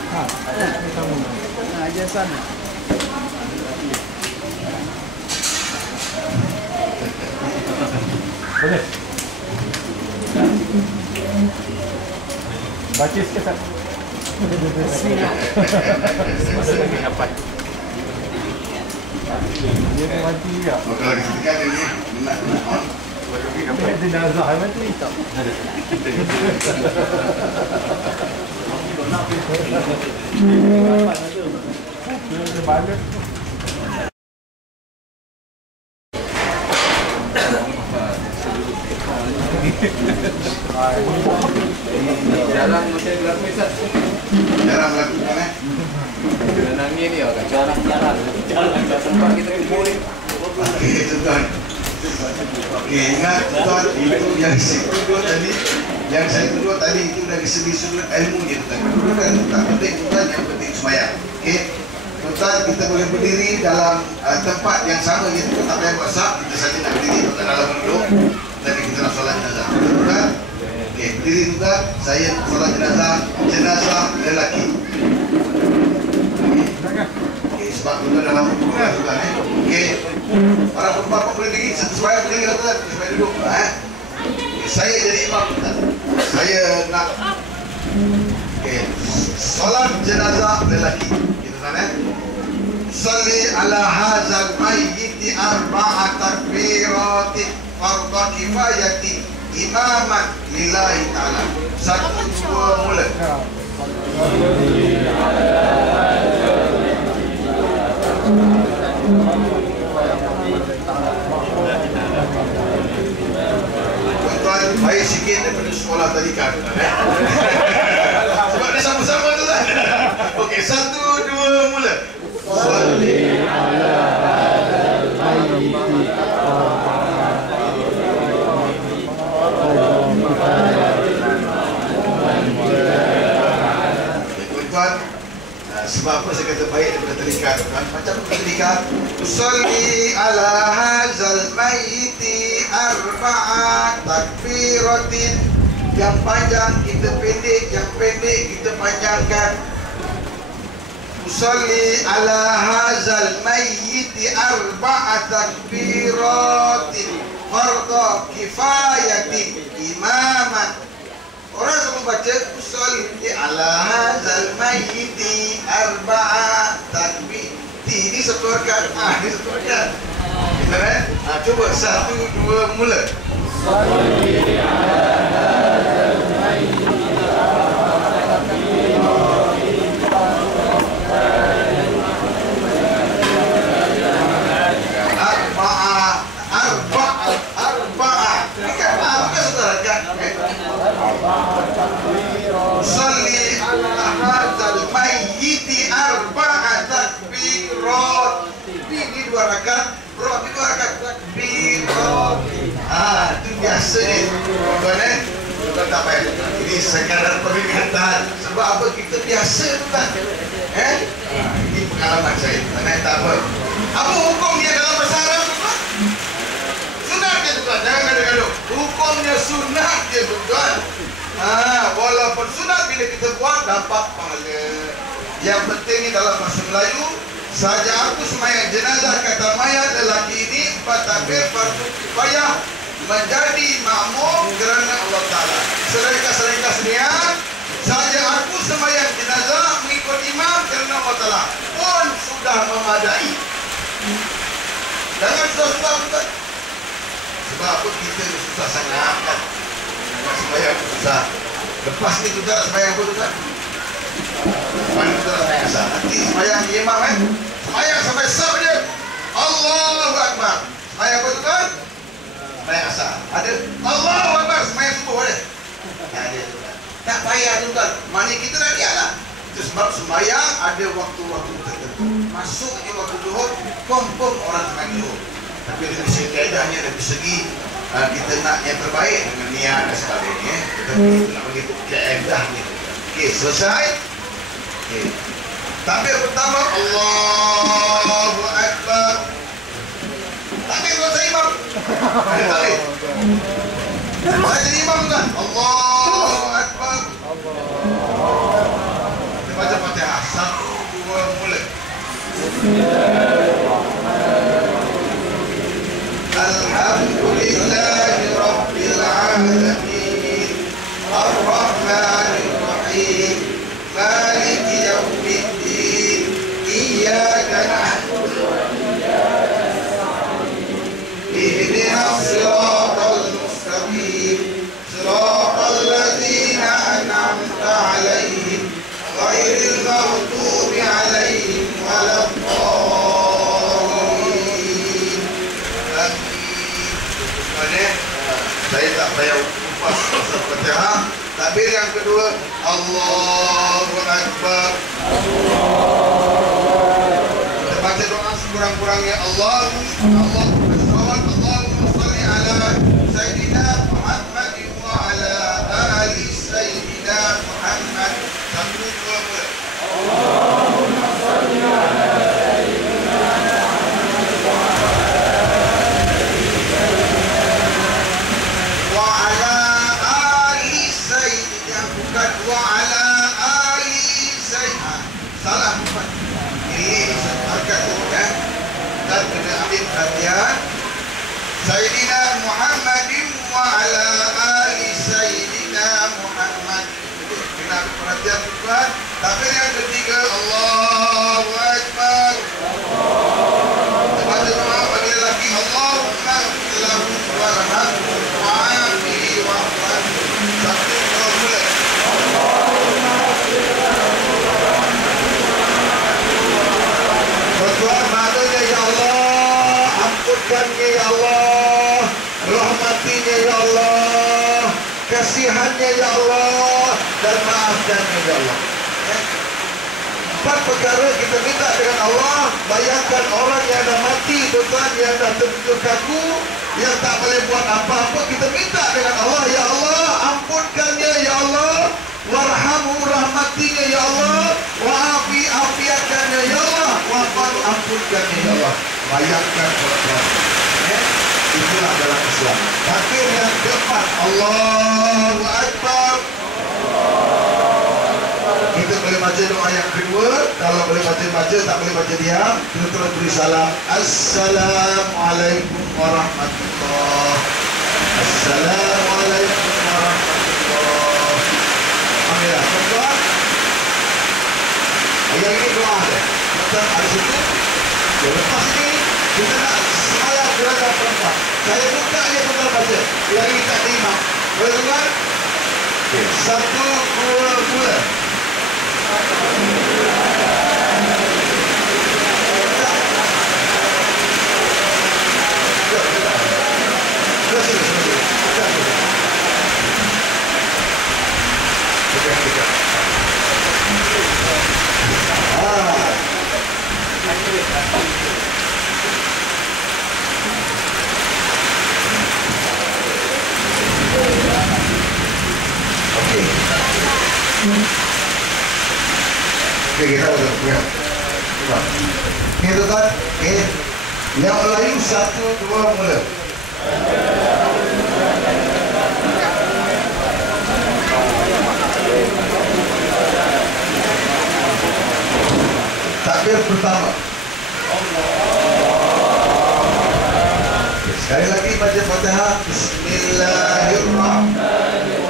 Haji Hassan. Boleh. Baca sikit tak? Bismillah. Masa lagi dapat. Dia pun mati juga. Kalau kita tekan dia ni, nak on. Dia jenazah mati tak? Balik. Jarang macam gelar misal. Jarang melakukan Dan ini ya kan jarang. Tempat kita kumpulin. Okey, tuan. Okey, ingat tuan, itu yang saya tuduh tadi. Yang saya tuduh tadi itu dari segi sudut ilmunya tuan. Itu kan tak penting tuan, yang penting sembahyang. Okey. Tuan, kita boleh berdiri dalam tempat yang sama, iaitu tak payah buat saf, kita saja nak berdiri tuan dalam duduk. Tadi kita nak solat jenazah. Tuan. Okey, berdiri tuan. Saya solat jenazah lelaki. Okey, sebab tuan dalam hubungan tuan Okey. Para bapak boleh diri, supaya berdiri tuan, supaya duduk. Saya jadi imam tuan. Saya nak solat jenazah lelaki. Gitu tuan Salli ala hazal mayyiti arba'a takbirati fardhu kifayati imaman lillahi ta'ala. 1, 2, mula. Tuan, baik sikit daripada sekolah tadi kan. Sebab dia sama-sama tu kan. Okey, 1, 2, mula. Salli ala hadzal mayyiti tuan, sebab apa saya kata baik daripada tarikat tuan? Macam tarikat Salli ala hadzal mayyiti arba'a takbiratin. Yang panjang kita pendek, yang pendek kita panjangkan. Salli ala hadzal mayyiti arba'a takbiratin fardhu kifayatin imaman. Orang selalu baca Salli ala hadzal mayyiti arba'a takbir. Ini satu rakaat. Ini satu rakaat. Kita kan? Cuba 1, 2, mula. Salli ala hadzal mayyiti Salli ala hadzal mayyiti arba'a takbirat. Ini 2 rakaat, ini 2 rakaat takbirat. Itu biasa ni. Tuan tuan tak payah. Ini sekadar peringatan. Sebab apa? Kita biasa tuan. Ini pengalaman saya. Tuan tak apa. Apa hukum dia dalam bahasa Arab tuan? Sunat dia tuan. Jangan gaduh-gaduh. Hukumnya sunat dia tuan. Walaupun sunat bila kita buat dapat pahala. Yang penting ni dalam bahasa Melayu, saja aku sembahyang jenazah kata mayat lelaki ini 4 takbir fardu kifayah menjadi makmum kerana Allah Taala. Saudara-saudara sekalian, saja aku sembahyang jenazah mengikut imam kerana Allah Taala pun sudah memadai. Jangan susah-susah bukan. Sebab apa kita susah sangat kan? Sembahyang susah. Lepas ni tu tak sembahyang apa tu kan? Mana tu tak sembahyang asal. Nanti sembahyang imam kan? Sembahyang sampai sah dia. Allahu Akbar. Sembahyang apa tu kan? Sembahyang asal. Ada Allahu Akbar. Sembahyang subuh ada. Ada tu kan? Tak payah tu kan? Mana kita dah lihat lah. Itu sebab sembahyang ada waktu-waktu tertentu. Masuk je waktu zuhur, confirm orang sembahyang zuhur. Tapi dari segi kaedahnya, dari segi kita nak yang terbaik dengan niat dan sebagainya. Tetapi kita nak bagi kaedahnya. Okey, selesai. Okey. Takbir pertama, Allahu Akbar. Takbir selesai imam. Ada takbir. Saya jadi imam kan? Allahu Akbar. Kita baca Fatihah. 1, 2, mula. Alhamdulillahi Rabbil Alamin Ar-Rahmanir Rahim Maliki Yawmiddin Iyyaka na'budu wa iyyaka nasta'in Ihdinas siratal mustaqim Siratal ladzina an'amta 'alaihim Takbir yang kedua, Allahu Akbar. Kita baca doa sekurang-kurangnya. Allahumma salli ala Sayyidina Muhammad wa ala ali Sayyidina Muhammad. Satu, dua, mulai. Allahumma salli ala Sayyidina Muhammad wa ala ali Sayyidina, bukan wa ala ali Sayyidina. Salah bukan. Ini harkat tu ya. Dan kena ambil perhatian. Sayyidina Muhammadin wa ala ali Sayyidina Muhammad. Kena ambil perhatian tuan. Takbir yang ketiga, Allahu Akbar. Kita baca doa bagi lelaki, Allahumma lahu warhamhu wa'afihi wa'afihi. Satu, dua, mulai. Tuan, maknanya ya Allah, ampunkannya ya Allah, rahmatinya ya Allah, kasihannya ya Allah, dan maafkannya ya Allah. Empat perkara kita minta dengan Allah. Bayangkan orang yang dah mati, tuan, yang dah terjun kaku, yang tak boleh buat apa-apa, kita minta dengan Allah, ya Allah, ampunkannya ya Allah, warhamu, rahmatinya ya Allah, wa'afi, afiatkannya ya Allah, wa'afaru, ampunkannya ya Allah. Bayangkan tuan, itulah dalam Islam. Takbir yang keempat, Allahu Akbar. Kita boleh baca doa yang kedua. Kalau boleh baca-baca, tak boleh baca diam. Kita terus beri salam. Assalamualaikum warahmatullahi. Assalamualaikum warahmatullahi. Alhamdulillah. Tuan-tuan, yang ini doa dia. Kita ada situ. Lepas ini kita nak semayang gerakan perempuan. Saya buka dia tuan baca. Yang ini tak terima. Boleh tuan? Okay. Satu, dua, mula. Okey, kita boleh. Ini tuan, yang lain satu, dua, mula. Takbir pertama. Sekali lagi baca Fatihah. Bismillahirrahmanirrahim.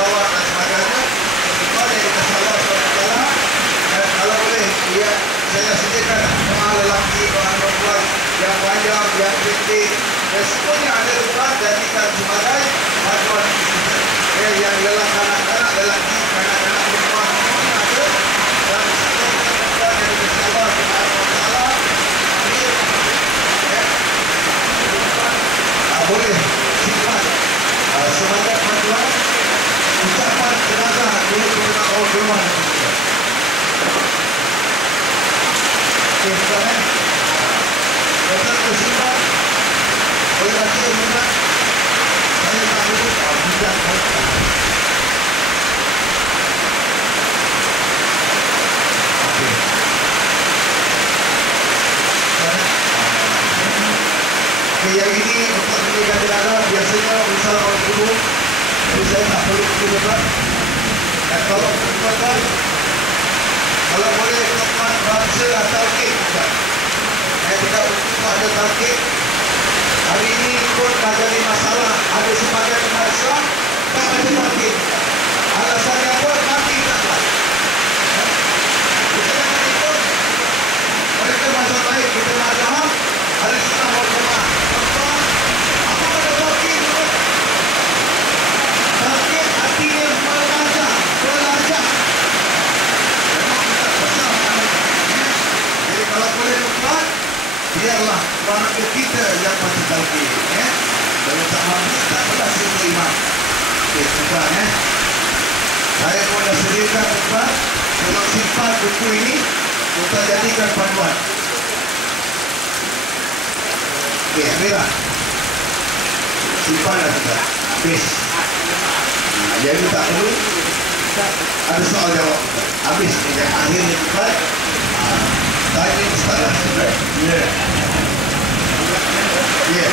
selawat dan sebagainya. Semua yang dikasih Allah SWT. Dan kalau boleh, ya, saya sediakan doa lelaki, doa perempuan yang panjang, yang pendek, dan semuanya ada Tuhan jadikan sebagai panduan kita. Yang anak-anak lelaki, anak-anak perempuan semuanya ada. Dan semoga yang dikasih Allah SWT. Amin. Ya. Boleh simpan semangat panduan ucapan jenazah dulu kepada orang rumah. Okey, sekarang kita simpan. Boleh baca juga. Saya tak dulu bidang kita. Okey. Okey, yang ini untuk menjaga jenazah biasanya misal orang dulu. Jadi saya tak perlu juga. Dan kalau perempuan, kalau boleh perempuan baca talqin juga. Tidak ada talqin. Hari ini pun ada masalah. Ada sebagian umat Islam tak baca talqin. Alasannya pun mati tak buat. Kita jangan ikut. Mereka mazhab lain, kita mazhab Ahli Sunnah wal Jamaah. Tuan-tuan, apa kata talqin? Talqin artinya belajar. Memang kita besar anak-anak. Jadi kalau boleh tuan, biarlah orang kita yang baca talqin. Kalau tak mampu, tak pernah suruh imam. Okey, tuan. Saya pun dah sediakan tuan. Tolong simpan buku ini. Kita jadikan panduan. Okey, ambillah. Simpanlah kita. Habis. Jadi tak perlu. Ada soal jawab. Habis. Yang akhir ni tuan. Tanya Ustaz. Ya. Ya.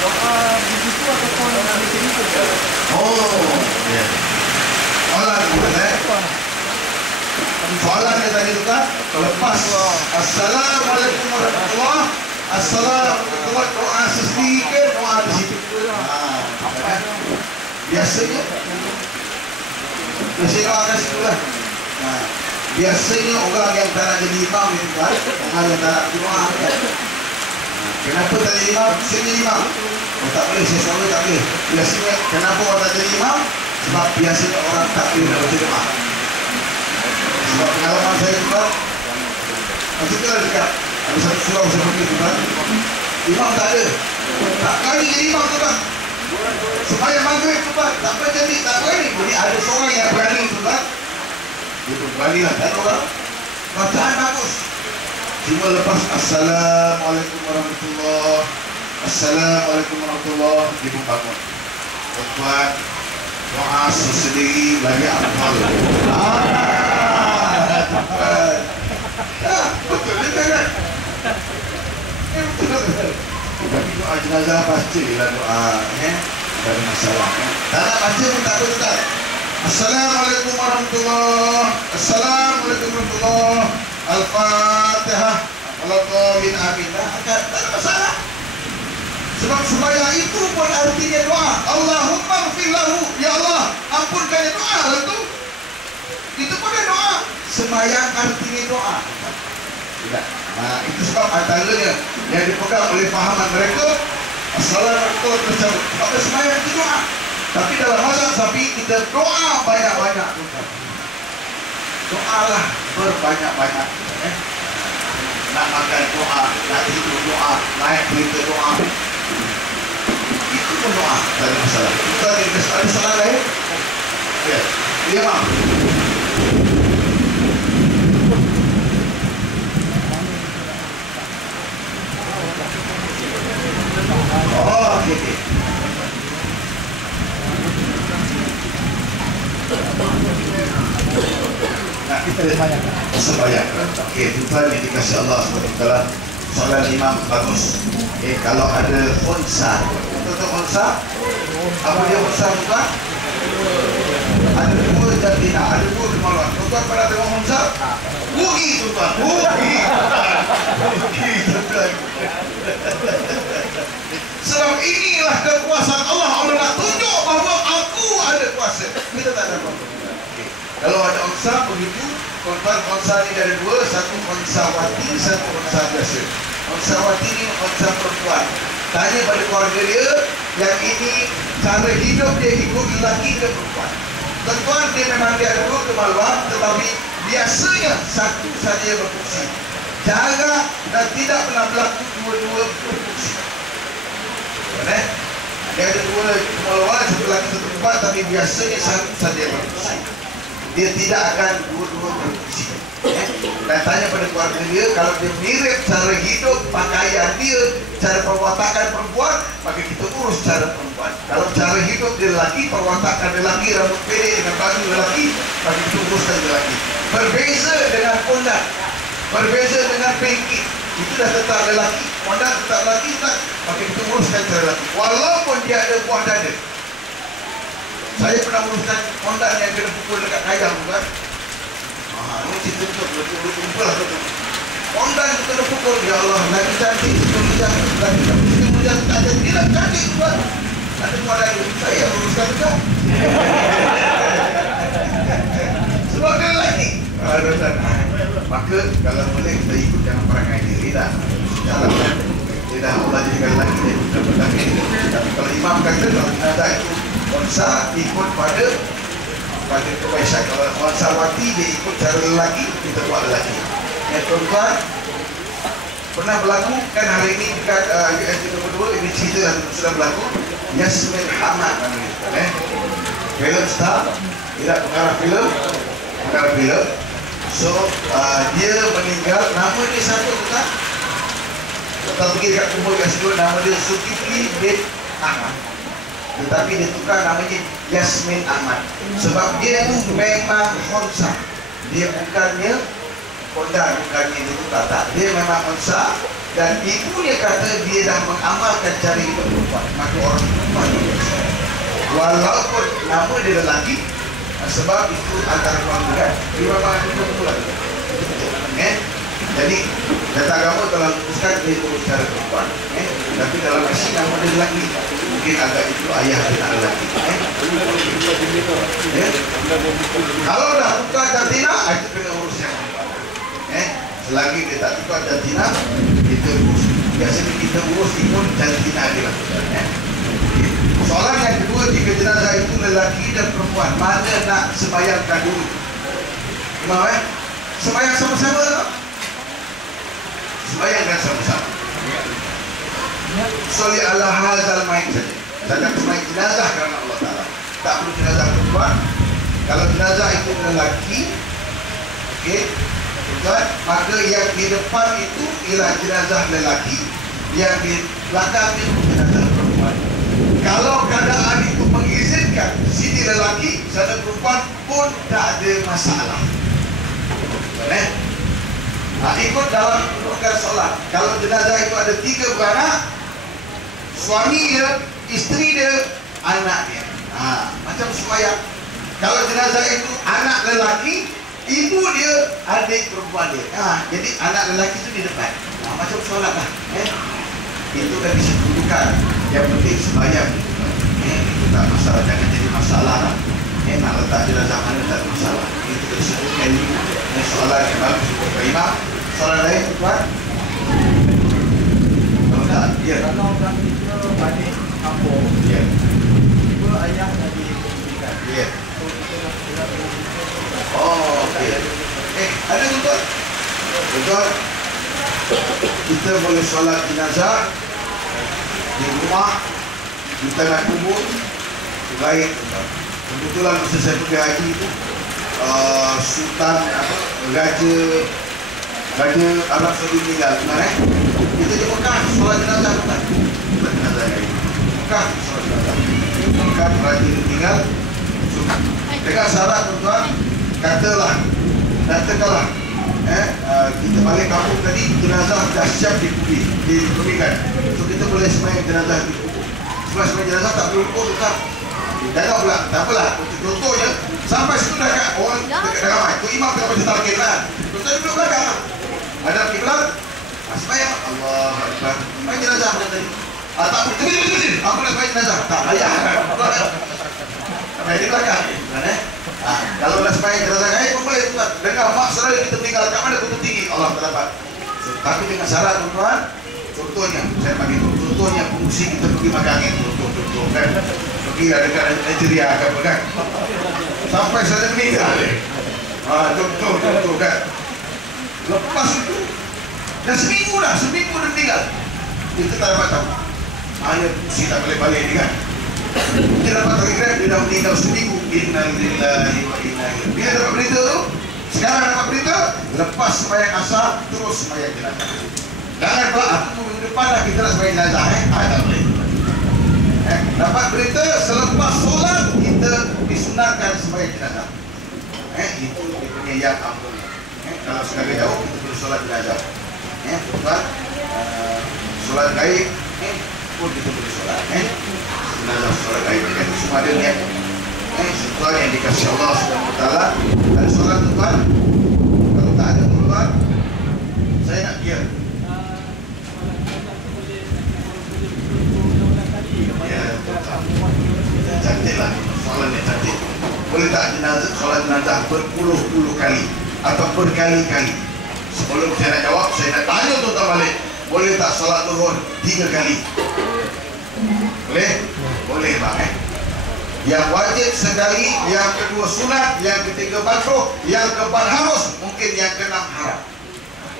Doa di situ ataupun di sini tu. Oh. Ya. Soalan bukan soalan yang tadi tu kan lepas Assalamualaikum warahmatullahi Assalamualaikum doa sedikit doa di situ. Biasanya doa kat situ lah. Biasanya orang yang tak nak jadi imam itu kan, orang yang tak nak doa kan. Kenapa tak jadi imam? Saya jadi imam. Oh, tak boleh, saya selalu tak boleh. Biasanya kenapa orang tak jadi imam? Sebab biasanya orang tak boleh nak baca doa. Sebab pengalaman saya juga, masih tu lah dekat. Ada satu surau saya pergi tu kan. Imam tak ada. Tak berani jadi imam tu kan. Supaya maghrib tu kan. Tak berani, tak berani. Jadi ada seorang yang berani tu kan. Dia pun berani lah. Dan orang bacaan bagus. Cuma lepas Assalamualaikum warahmatullahi Assalamualaikum warahmatullahi dia pun bangun. Tuan doa sendiri lagi amal. Betul dia kan? Betul. Tapi doa jenazah pastilah doa. Tak ada masalah. Tak nak baca pun tak apa tak. Assalamualaikum warahmatullahi Assalamualaikum warahmatullahi Al-Fatihah Al-Tawin Amin. Tak ada masalah. Sebab sembahyang itu pun artinya doa. Allahumma gfirlahu. Ya Allah, ampunkan doa lah tu. Itu pun doa. Sembahyang artinya doa. Tidak. Itu sebab antaranya yang dipegang oleh fahaman mereka Assalamualaikum tersebut. Sebab sembahyang itu doa. Tapi dalam mazhab Syafi'i kita doa banyak-banyak. Doalah berbanyak-banyak. Nak makan doa, nak tidur doa, naik kereta doa. Itu pun doa. Tak ada masalah. Kita ada salah lain? Ya. Ya, Mak. Oh, okey. Nah, kita sembahyang. Okey, Tuhan yang dikasihi Allah SWT. Soalan imam bagus. Kalau ada khunsa, untuk khunsa, apa dia khunsa Tuhan? Ada dua jantina, ada dua kemaluan. Tuhan pada tengok khunsa? Rugi Tuhan, rugi. Rugi Tuhan. Sebab inilah kekuasaan Allah. Allah nak paksa. Kita tak dapat. Okay. Kalau ada onsa begitu, tuan-tuan onsa ini ada dua, satu onsa wati, satu onsa biasa. Onsa wati ini onsa perempuan. Tanya pada keluarga dia, yang ini cara hidup dia ikut lelaki ke perempuan. Tuan-tuan dia memang dia ada dua kemaluan, tetapi biasanya satu saja yang berfungsi. Jaga dan tidak pernah berlaku dua-dua berfungsi. Benar? Dia ada dua kemaluan, satu lelaki satu perempuan, tapi biasanya satu saja yang berfungsi. Dia tidak akan dua-dua berfungsi. Dan tanya pada keluarga dia, kalau dia mirip cara hidup, pakaian dia, cara perwatakan perempuan, maka kita urus cara perempuan. Kalau cara hidup dia lelaki, perwatakan lelaki, rambut pendek dengan baju lelaki, maka kita uruskan lelaki. Berbeza dengan pondan, berbeza dengan pengkit, itu dah tetap lelaki. Pondan tetap lelaki, tak, maka kita uruskan cara lelaki. Walaupun dia ada buah dada. Saya pernah uruskan pondan yang kena pukul dekat kayang, bukan? Ini cerita betul, kumpul lah betul. Pondan itu kena pukul, ya Allah, lagi cantik, lagi cantik, tak ada, dia nak cantik tuan. Ada pondan itu, saya uruskan juga. Sebab dia lelaki. Maka kalau boleh kita ikut dalam perangai dia dah. Dia dah Allah jadikan lelaki, dia bukan berlaki. Tapi kalau imam kata, kalau jenazah itu onsa ikut pada kebaikan. Kalau onsa wati dia ikut cara lelaki, kita buat lelaki. Yang tuan-tuan pernah berlaku kan hari ini dekat UNT nombor 2, ini cerita yang sudah berlaku. Yasmin Hamad namanya, film star, tidak pengarah film. So dia meninggal, nama dia satu bukan? Kita pergi dekat kubur kat situ, nama dia Zulkifli bin Ahmad. Tetapi dia tukar namanya Yasmin Ahmad. Sebab dia tu memang khonsa. Dia bukannya pondan, bukannya dia tukar, tak. Dia memang khonsa. Dan ibu dia kata dia dah mengamalkan cara hidup perempuan. Maka orang perempuan dia walaupun nama dia lelaki, sebab itu antara keluarga kan. Dia memang itu lah. Jadi data agama telah memutuskan dia urus cara perempuan. Tapi dalam asli nama dia lelaki. Mungkin agak itu ayah dan anak lelaki. Kalau dah tukar jantina, itu kena urus yang perempuan. Selagi dia tak tukar jantina, kita urus. Biasanya kita urus ikut jantina dia lakukan. Soalan yang kedua, jika jenazah itu lelaki dan perempuan, mana nak sembahyangkan dulu? Imam sembahyang sama-sama tak? Sembahyangkan sama-sama. Soli ala hazal main saja. Jangan semain jenazah kerana Allah Ta'ala. Tak perlu jenazah perempuan. Kalau jenazah itu lelaki, okey, maka yang di depan itu ialah jenazah lelaki, yang di belakang itu jenazah perempuan. Kalau keadaan itu mengizinkan sini lelaki, sana perempuan pun tak ada masalah. Ikut dalam rukun solat. Kalau jenazah itu ada 3 beranak, suami dia, isteri dia, anak dia. Macam sembahyang. Kalau jenazah itu anak lelaki, ibu dia, adik perempuan dia. Jadi anak lelaki itu di depan. Macam solat lah. Itu dah bisa kedudukan. Yang penting sembahyang. Itu tak masalah, jangan jadi masalah lah. Nak letak jenazah mana tak masalah. Itu disebutkan ini. Soalan yang bagus untuk imam. Soalan lain tuan? Kalau tak, ya. Kalau kita balik kampung, Ya. ibu ayah jadi pendidikan. Ya. So kita nak pulang. Oh, okey. Ada tuan? Tuan, kita boleh solat jenazah di rumah, di tengah kubur, baik. Kebetulan masa saya pergi haji itu, Sultan Raja Arab Saudi meninggal, kita di Mekah solat jenazah bukan? Solat jenazah ini. Mekah solat jenazah. Mekah Raja meninggal. Dengan syarat tuan, katakanlah, kita balik kampung tadi, jenazah dah siap dikuburkan. So kita boleh sembahyang jenazah di kubur. Sebab sembahyang jenazah tak perlu ukur tuan. Jangan pula, tak apalah. Contohnya, sampai situ dah kat orang dekat ramai. Tu imam tengah baca talqin kan. Tuan duduk belakang. Ada kiblat, sembahyang. Allah Akbar. Sembahyang jenazah macam tadi. Tak perlu, tengok. Aku nak sembahyang jenazah. Tak payah. di belakang. Kalau dah sembahyang jenazah gaib pun boleh tuan. Dengar mak saudara kita meninggal kat mana Gunung Tinggi, Allah terdapat. Tapi dengan syarat tuan, contohnya saya bagi contohnya fungsi kita pergi makan itu, contoh kan. Pergi dekat Nigeria kan, kan. Sampai saya meninggal. Contoh kan. Lepas itu dan seminggu dah meninggal. Kita tak dapat tahu. Ayat fungsi tak boleh balik ni kan. Kita dapat tahu kan dia dah meninggal seminggu. Innalillahi wa inna ilaihi. Bila dapat berita tu, sekarang dapat berita, lepas sembahyang asar terus sembahyang jenazah. Jangan pak, aku minggu depan dah kita nak sembahyang jenazah tak boleh. Dapat berita selepas solat kita disunatkan sembahyang jenazah. Itu dia punya yang ampun. Kalau sekali jauh kita boleh solat jenazah. Tuan, solat gaib pun kita boleh solat. Jenazah solat gaib itu semua ada niat. Tuan yang dikasih Allah SWT ada solat tuan. Kalau tak ada tuan, saya nak biar. Ya, cantiklah soalannya cantik. Boleh tak jenazah solat jenazah berpuluh-puluh kali atau berkali-kali? Sebelum saya nak jawab, saya nak tanya tuan balik. Boleh tak solat zuhur 3 kali? Boleh? Boleh bang. Yang wajib sekali, yang kedua sunat, yang ketiga makruh, yang keempat harus, mungkin yang keenam haram.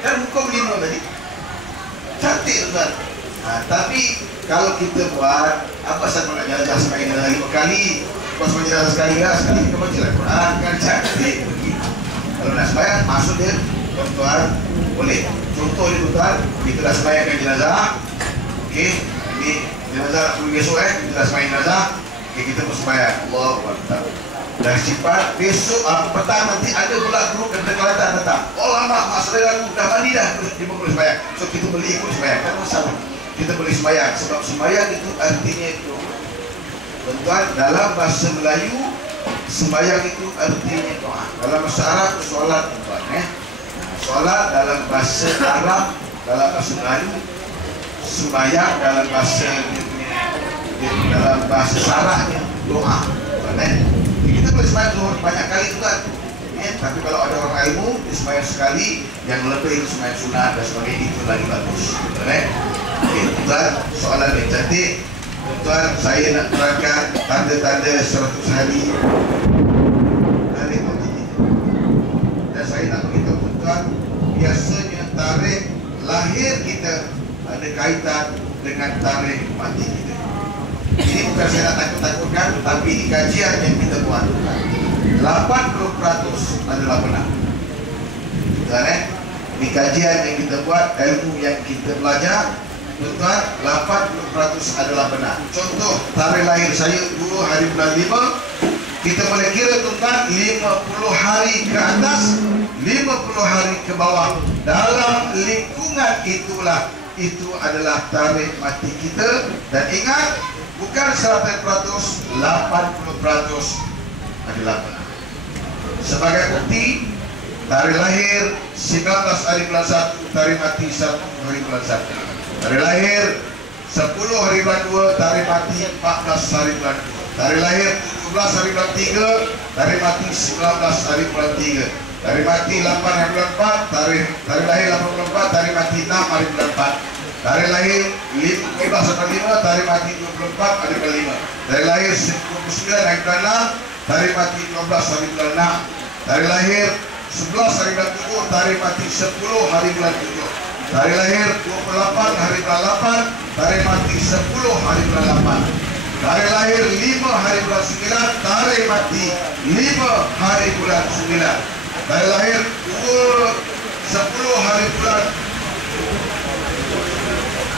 Kan hukum 5 tadi. Cantik tuan. Tapi kalau kita buat apa sahaja nak jenazah sembahyang jenazah 5 kali, pas sembahyang jenazah sekali kita baca Al-Quran kan cantik begitu. Kalau nak sembahyang maksud dia tuan boleh. Contoh ni tuan, kita dah sembahyangkan jenazah. Okey, ini jenazah besok kita dah sembahyang jenazah. Okey, kita pun sembahyang. Allahu Akbar. Dah simpan besok petang nanti ada pula grup dari Kelantan datang. Oh lama mak saudara aku dah mandi dah, dia pun boleh sembahyang. So kita boleh ikut sembahyang. Kan masalah. Kita boleh sembahyang sebab sembahyang itu artinya itu. Tuan, dalam bahasa Melayu sembahyang itu artinya doa. Dalam bahasa Arab solat tuan solat dalam bahasa Arab, dalam bahasa Melayu sembahyang dalam bahasa dalam bahasa Sarahnya doa. Kita boleh sembahyang zuhur banyak kali tuan. Tapi kalau ada orang ilmu dia sembahyang sekali, yang lebih sembahyang sunat dan sebagainya itu lagi bagus. Tuan, soalan yang cantik. Tuan, saya nak terangkan tanda-tanda 100 hari mati kita. Dan saya nak beritahu tuan, biasanya tarikh lahir kita ada kaitan dengan tarikh mati kita. Ini bukan saya nak takut-takutkan, tapi di kajian yang kita buat 80% adalah benar. Tuan, di kajian yang kita buat, ilmu yang kita belajar, tuan, 80% adalah benar. Contoh, tarikh lahir saya 2 hari bulan 5. Kita boleh kira tuan 50 hari ke atas, 50 hari ke bawah. Dalam lingkungan itulah, itu adalah tarikh mati kita. Dan ingat, bukan 100%, 80% adalah benar. Sebagai bukti, tarikh lahir 19 hari bulan 1, tarikh mati 1 hari bulan 1. Tarikh lahir 10 hari bulan 2, tarikh mati 14 hari bulan 2. Tarikh lahir 17 hari bulan 3, tarikh mati 19 hari bulan 3. Tarikh mati 8 hari bulan 4, tarikh lahir 8 bulan 4, tarikh mati 6 hari bulan 4. Tarikh lahir 15 hari bulan 5, tarikh mati 24 hari bulan 5. Tarikh lahir 29 hari bulan 6, tarikh mati 12 hari bulan 6. Tarikh lahir 11 hari bulan 7, tarikh mati 10 hari bulan 7. Tarikh lahir 28 hari bulan 8, tarikh mati 10 hari bulan 8. Tarikh lahir 5 hari bulan 9, tarikh mati 5 hari bulan 9. Tarikh lahir 10 hari bulan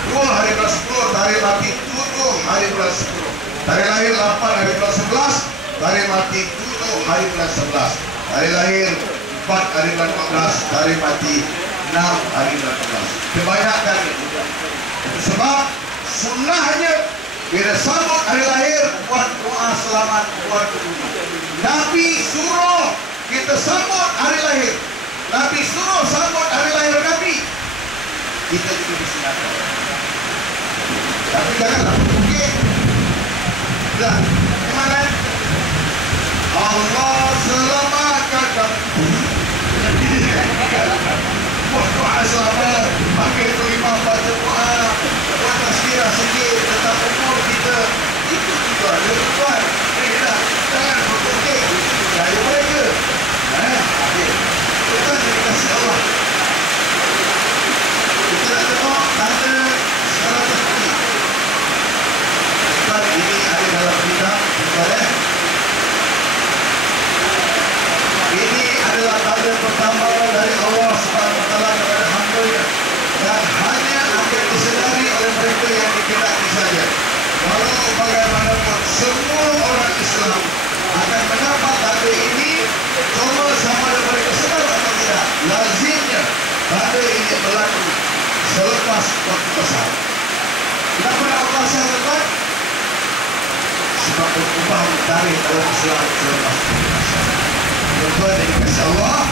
2 hari bulan 10, tarikh mati 7 hari bulan 10. Tarikh lahir 8 hari bulan 11, tarikh mati 7 hari bulan 11. Tarikh lahir 4 hari bulan 14, tarikh mati 6 hari bulan 14. Kebanyakan sebab sunnahnya bila sambut hari lahir buat doa selamat buat dunia. Nabi suruh kita sambut hari lahir. Nabi suruh sambut hari lahir Nabi. Kita juga disunatkan. Tapi janganlah okey. Dah, gimana? Allah selamatkan kamu. Waktu asal pakai imam baca doa, buat tazkirah sikit tentang umur kita. Itu juga ada tuan. Jangan berpikir dari mereka. Kita dikasih Allah. Kita nak tengok tanda sekarang terbukti. Sebab ini ada dalam kitab. Ini adalah tanda pertama dari Allah SWT kepada hamba-Nya, dan hanya akan disedari oleh mereka yang dikehendaki saja. Walau bagaimanapun semua orang Islam akan mendapat tanda ini, cuma sama ada mereka sedar atau tidak. Lazimnya tanda ini berlaku selepas waktu besar. Kenapa nak waktu besar lepas? Sebab berubah tarikh dalam Islam selepas waktu besar. Tuan yang dikasih Allah,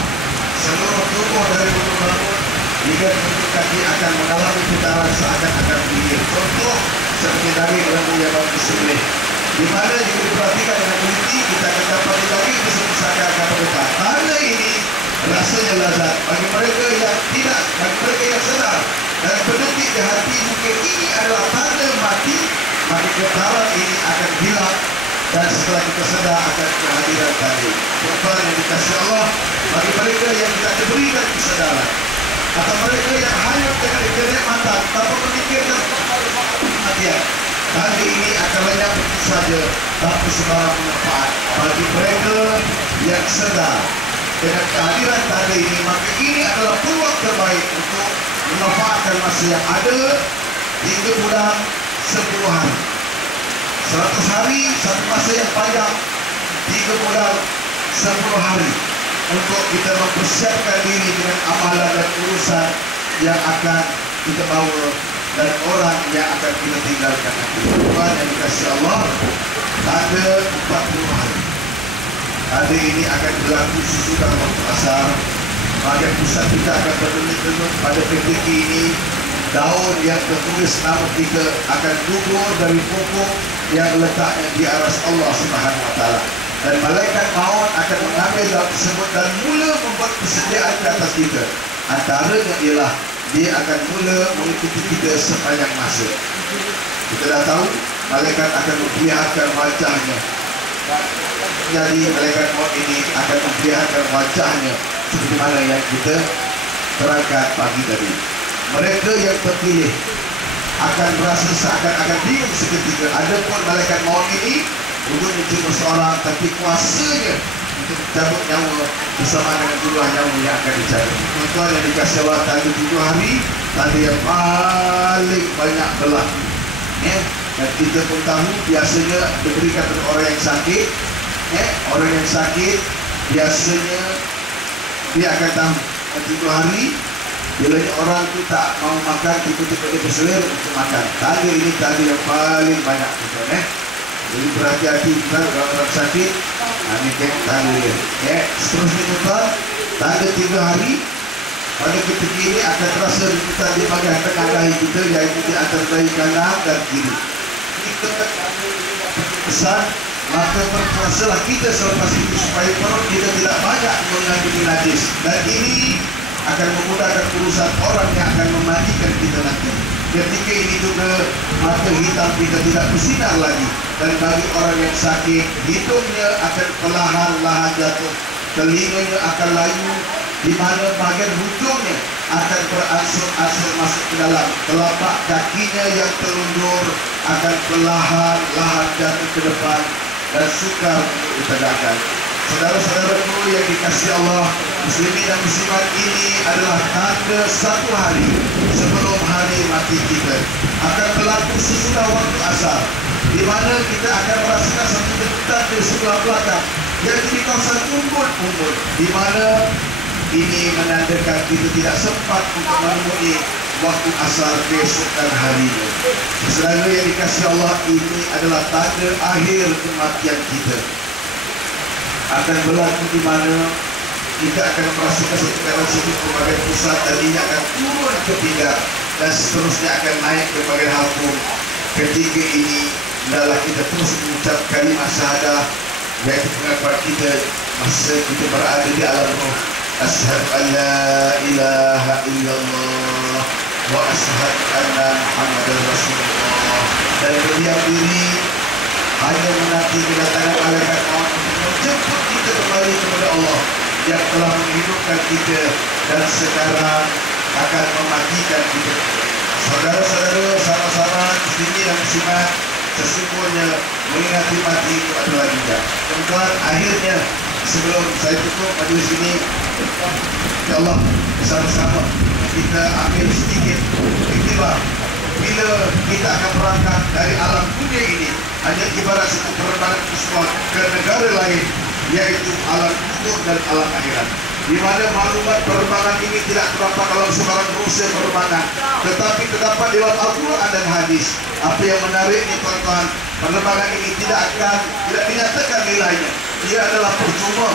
seluruh tubuh dari bulu rambut hingga kaki kaki akan mengalami putaran seakan-akan berdiri. Contoh seperti daging lembu yang baru disembelih, di mana jika diperhatikan dengan teliti kita akan dapat daging tersebut seakan-akan bergetar. Tanda ini rasanya lazat bagi mereka yang tidak, bagi mereka yang sedar dan berdetik di hati mungkin ini adalah tanda mati, maka getaran ini akan hilang. Dan setelah kita sedar akan kehadiran tadi. Tuan yang dikasih Allah, bagi mereka yang tidak diberikan kesedaran, atau mereka yang hanya dengan kenikmatan tanpa memikirkan kematian, tadi ini akan lenyap begitu saja tanpa sebarang manfaat. Bagi mereka yang sedar dengan kehadiran tadi ini, maka ini adalah peluang terbaik untuk memanfaatkan masa yang ada hingga bulan 10 hari. 100 hari, satu masa yang panjang, 3 bulan, 10 hari untuk kita mempersiapkan diri dengan amalan dan urusan yang akan kita bawa dan orang yang akan kita tinggalkan. Tuhan yang dikasih Allah, ada 40 hari. Hari ini akan berlaku sesudah waktu asar. Bahagian pusat kita akan berdenut-denut pada detik ini. Daun yang tertulis nama kita akan gugur dari pokok yang letaknya di aras Allah Subhanahu Wa Taala, dan malaikat maut akan mengambil daun tersebut dan mula membuat persediaan di atas kita. Antaranya ialah dia akan mula mengikuti kita sepanjang masa. Kita dah tahu malaikat akan memperlihatkan wajahnya. Jadi malaikat maut ini akan memperlihatkan wajahnya seperti mana yang kita terangkan pagi tadi. Mereka yang terpilih akan berasa seakan-akan bingung seketika. Adapun malaikat maut ini bukan cuma seorang, tapi kuasanya untuk mencabut nyawa bersama dengan jumlah nyawa yang akan dicabut. Tuan-tuan yang dikasih Allah, tanda 7 hari tanda yang paling banyak berlaku. Dan kita pun tahu biasanya diberikan kepada orang yang sakit. Orang yang sakit biasanya dia akan tahu 7 hari. Bila orang itu tak mau makan, tiba-tiba dia berselir untuk makan. Tanda ini tanda yang paling banyak. Jadi berhati-hati kalau orang sakit. Ini tengok tanda dia. Seterusnya tuan, tanda 3 hari. Pada ketika ini akan terasa kita di bagian tengah dahi kita, iaitu di antara dahi kanan dan kiri. Kita pesan, maka berpuasalah kita selepas itu supaya perut kita tidak banyak mengandungi najis. Dan ini akan memudahkan urusan orang yang akan memandikan kita nanti. Ketika ini juga mata hitam kita tidak bersinar lagi, dan bagi orang yang sakit, hidungnya akan perlahan-lahan jatuh, telinganya akan layu, di mana bahagian hujungnya akan beransur-ansur masuk ke dalam, telapak kakinya yang terundur akan perlahan-lahan jatuh ke depan dan sukar untuk ditegakkan. Saudara-saudaraku yang dikasihi Allah, muslimin dan muslimat, ini adalah tanda 1 hari sebelum hari mati kita. Akan berlaku sesudah waktu asar, di mana kita akan merasakan satu degutan di sebelah belakang, yaitu di kawasan umbut-umbut, di mana ini menandakan kita tidak sempat untuk menemui waktu asar besok dan harinya. Saudara yang dikasihi Allah, ini adalah tanda akhir kematian kita. Akan berlaku di mana kita akan merasakan sekarang satu bagian pusat, dan ini akan turun ke pinggang dan seterusnya akan naik ke bagian halkum. Ketiga ini adalah kita terus mengucap kalimat syahadah yaitu pengakuan kita masa kita berada di alam roh. Asyhadu an la ilaha illallah wa asyhadu anna Muhammadar Rasulullah. Dan berdiam diri hanya menanti kedatangan malaikat maut untuk menjemput kita kembali kepada Allah yang telah menghidupkan kita dan sekarang akan mematikan kita. Saudara-saudara, sama-sama muslimin dan muslimat, sesungguhnya mengingati mati itu adalah bijak. Tuan-tuan, akhirnya sebelum saya tutup majlis ini, insya-Allah bersama-sama kita ambil sedikit iktibar. Bila kita akan berangkat dari alam dunia ini, hanya ibarat satu penerbangan pesawat ke negara lain, yaitu alam kubur dan alam akhirat, di mana maklumat penerbangan ini tidak terdapat dalam sebarang brosur penerbangan, tetapi terdapat di dalam Al-Quran dan hadis. Apa yang menariknya tuan-tuan, penerbangan ini tidak dinyatakan nilainya. Dia adalah percuma.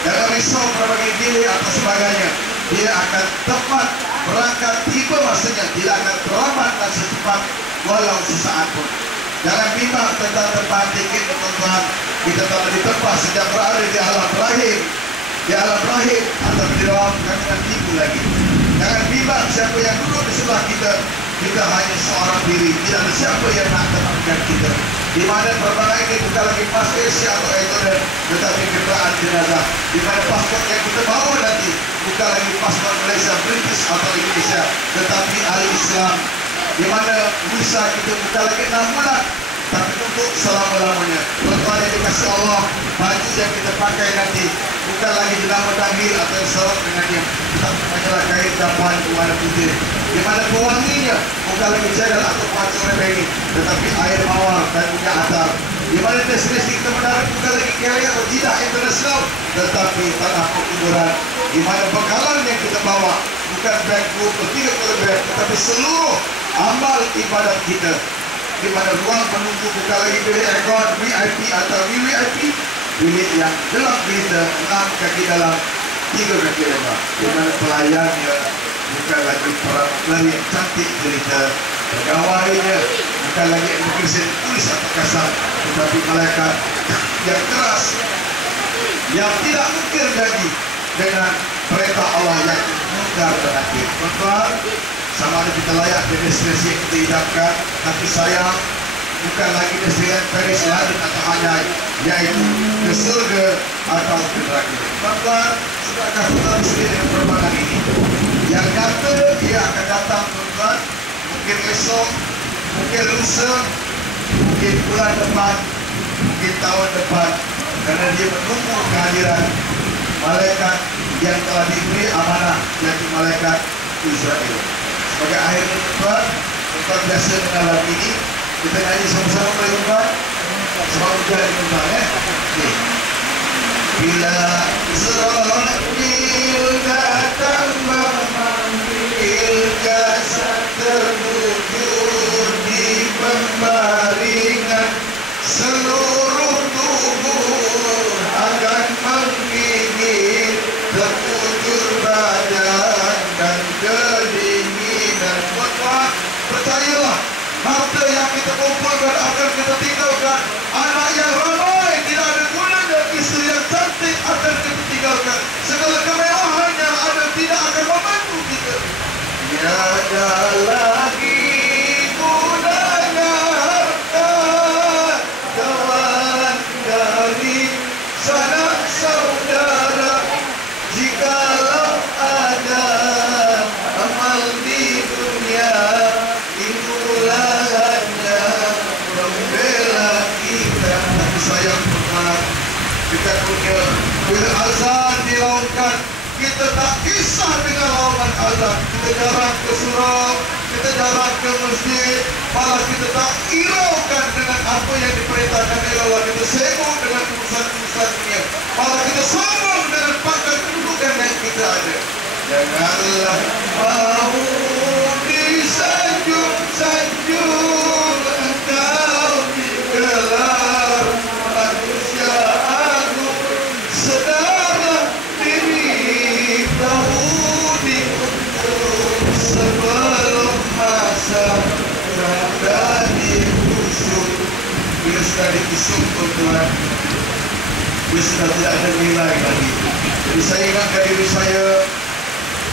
Jangan risau berbagai delay atau sebagainya. Dia akan tepat berangkat tiba masanya, tidak akan terlambat dan secepat walau sesaat pun. Jangan bimbang tentang tempat tiket tuan-tuan. Kita telah ditempah sejak berada di alam rahim. Di alam rahim atau di dalam kandungan ibu lagi. Jangan bimbang siapa yang duduk di sebelah kita. Kita hanya seorang diri. Tidak ada siapa yang nak temankan kita. Di mana penerbangan ini bukan lagi pas Asia atau Ecuador, tetapi kendaraan jenazah. Di mana paspor yang kita bawa nanti bukan lagi paspor Malaysia, British atau Indonesia, tetapi ahli Islam. Di mana visa kita bukan lagi 6 bulan, tapi untuk selama-lamanya. Tuan-tuan yang dikasih Allah, baju yang kita pakai nanti bukan lagi jenama dahil atau syarat dengan dia, tetapi hanyalah kain dapan warna putih. Di mana pewanginya bukan lagi jadal atau pacu rebeni, tetapi air mawar dan minyak atar. Di mana destinasi kita mendarat bukan lagi KL atau Jeddah internasional, tetapi tanah perkuburan. Di mana bekalan yang kita bawa bukan beg atau 3 beg, tetapi seluruh amal ibadat kita. Di mana ruang menunggu bukan lagi bilik aircon VIP atau VVIP, bilik yang gelap kita 6 kaki dalam 3 kaki lebar. Di mana pelayannya bukan lagi perempuan yang cantik cerita, pegawainya bukan lagi immigration tulis atau kasar, tetapi malaikat yang keras, yang tidak mungkin lagi dengan perintah Allah yang mudah berakhir. Tuan-tuan, sama ada kita layak di destinasi yang kita idamkan, tapi sayang bukan lagi destinasi Paris, London atau Hanoi, yaitu ke surga atau ke neraka. Tuan-tuan, sudahkah tuan sendiri dengan penerbangan ini? Yang nyata dia akan datang tuan-tuan, mungkin esok, mungkin lusa, mungkin bulan depan, mungkin tahun depan, karena dia menunggu kehadiran malaikat yang telah diberi amanah, yaitu malaikat Israel. Sebagai akhir tuan-tuan, tuan biasa dengan lagu ini, kita nyanyi sama-sama boleh tuan-tuan? Sebab hujan tuan-tuan ya. Bila Israel datang memanggil jasad terwujud di pembaringan, seluruh tubuh akan menggigit terkujur badan dan kedinginan. Tuan-tuan, percayalah, harta yang kita kumpulkan akan kita tinggalkan, anak yang ramai tidak ada gunanya, isteri yang cantik akan kita tinggalkan, segala kemewahan yang ada tidak akan membantu kita. Tiada lagi gunanya harta, kawan dari sanak saudara, jikalau ada amal di dunia, itulah hanya membela kita. Tapi sayang tuan, kita punya bila azan dilaungkan, kita tak kisah dengan laungan azan. Kita jarang ke surau, kita jarang ke masjid, malah kita tak hiraukan dengan apa yang diperintahkan oleh Allah. Kita sibuk dengan urusan-urusan dunia, malah kita sombong dengan pangkat kedudukan yang kita ada. Janganlah mau disanjung-sanjung engkau digelar manusia agung, sedarlah diri dahulu diukur sebelum masa berada diusung. Bila sudah diusung tuan-tuan, dia sudah tidak ada nilai lagi. Jadi saya ingatkan diri saya,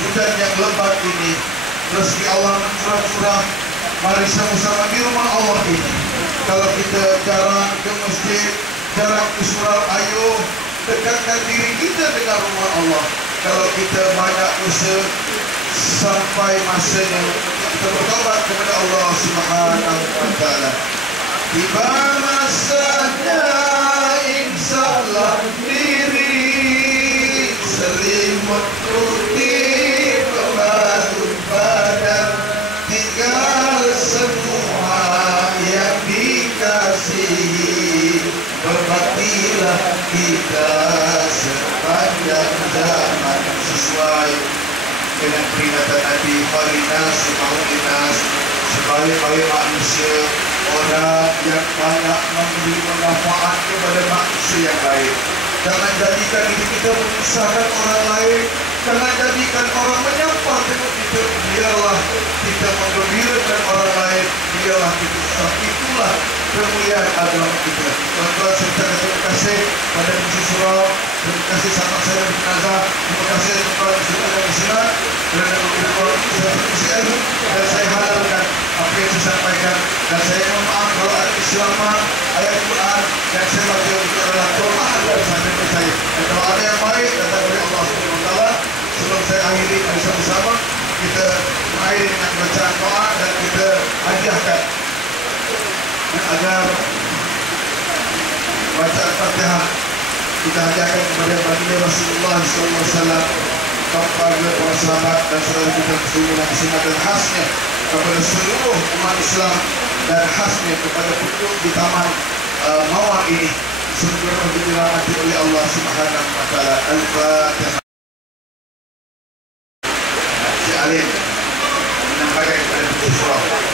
hujan yang lebat ini, rezeki Allah mencurah-curah, mari sama-sama di rumah Allah ini. Kalau kita jarang ke masjid, jarang ke surau, ayo dekatkan diri kita dengan rumah Allah. Kalau kita banyak dosa, sampai masanya kita bertobat kepada Allah Subhanahu wa Ta'ala. Tiba masanya insyaallah diri selimut putih pembalut badan, tinggal semua yang dikasihi. Berbaktilah kita sepanjang zaman sesuai dengan peringatan Nabi Farinas Maulinas, sebaik-baik manusia orang yang banyak memberi manfaat kepada manusia yang lain. Jangan jadikan diri kita menyusahkan orang lain, jangan jadikan orang menyampah dengan kita. Biarlah kita menggembirakan orang lain, biarlah kita susah. Itulah kemuliaan agama kita. Tuan-tuan, saya ucapkan terima kasih pada Misi Surau, terima kasih sahabat saya di Nazar, terima kasih tuan-tuan di Silat kerana memberikan saya perkongsian, dan saya halalkan apa yang saya sampaikan, dan saya mohon maaf kalau ada kesilapan ayat Quran yang saya baca itu adalah kelemahan dari saya. Dan kalau ada yang baik datang dari Allah SWT. Sebelum saya akhiri, mari sama-sama kita mengakhiri dengan bacaan doa dan kita hadiahkan agar bacaan Fatihah kita hadiahkan kepada baginda Rasulullah SAW, kepada para sahabat dan saudara kita keseluruhan Islam, dan khasnya kepada seluruh umat Islam, dan khasnya kepada penduduk di Taman Mawar ini. Semoga dirahmati oleh Allah Subhanahu wa Ta'ala. Al-Fatihah. Si Alim menyampaikan kepada Surau.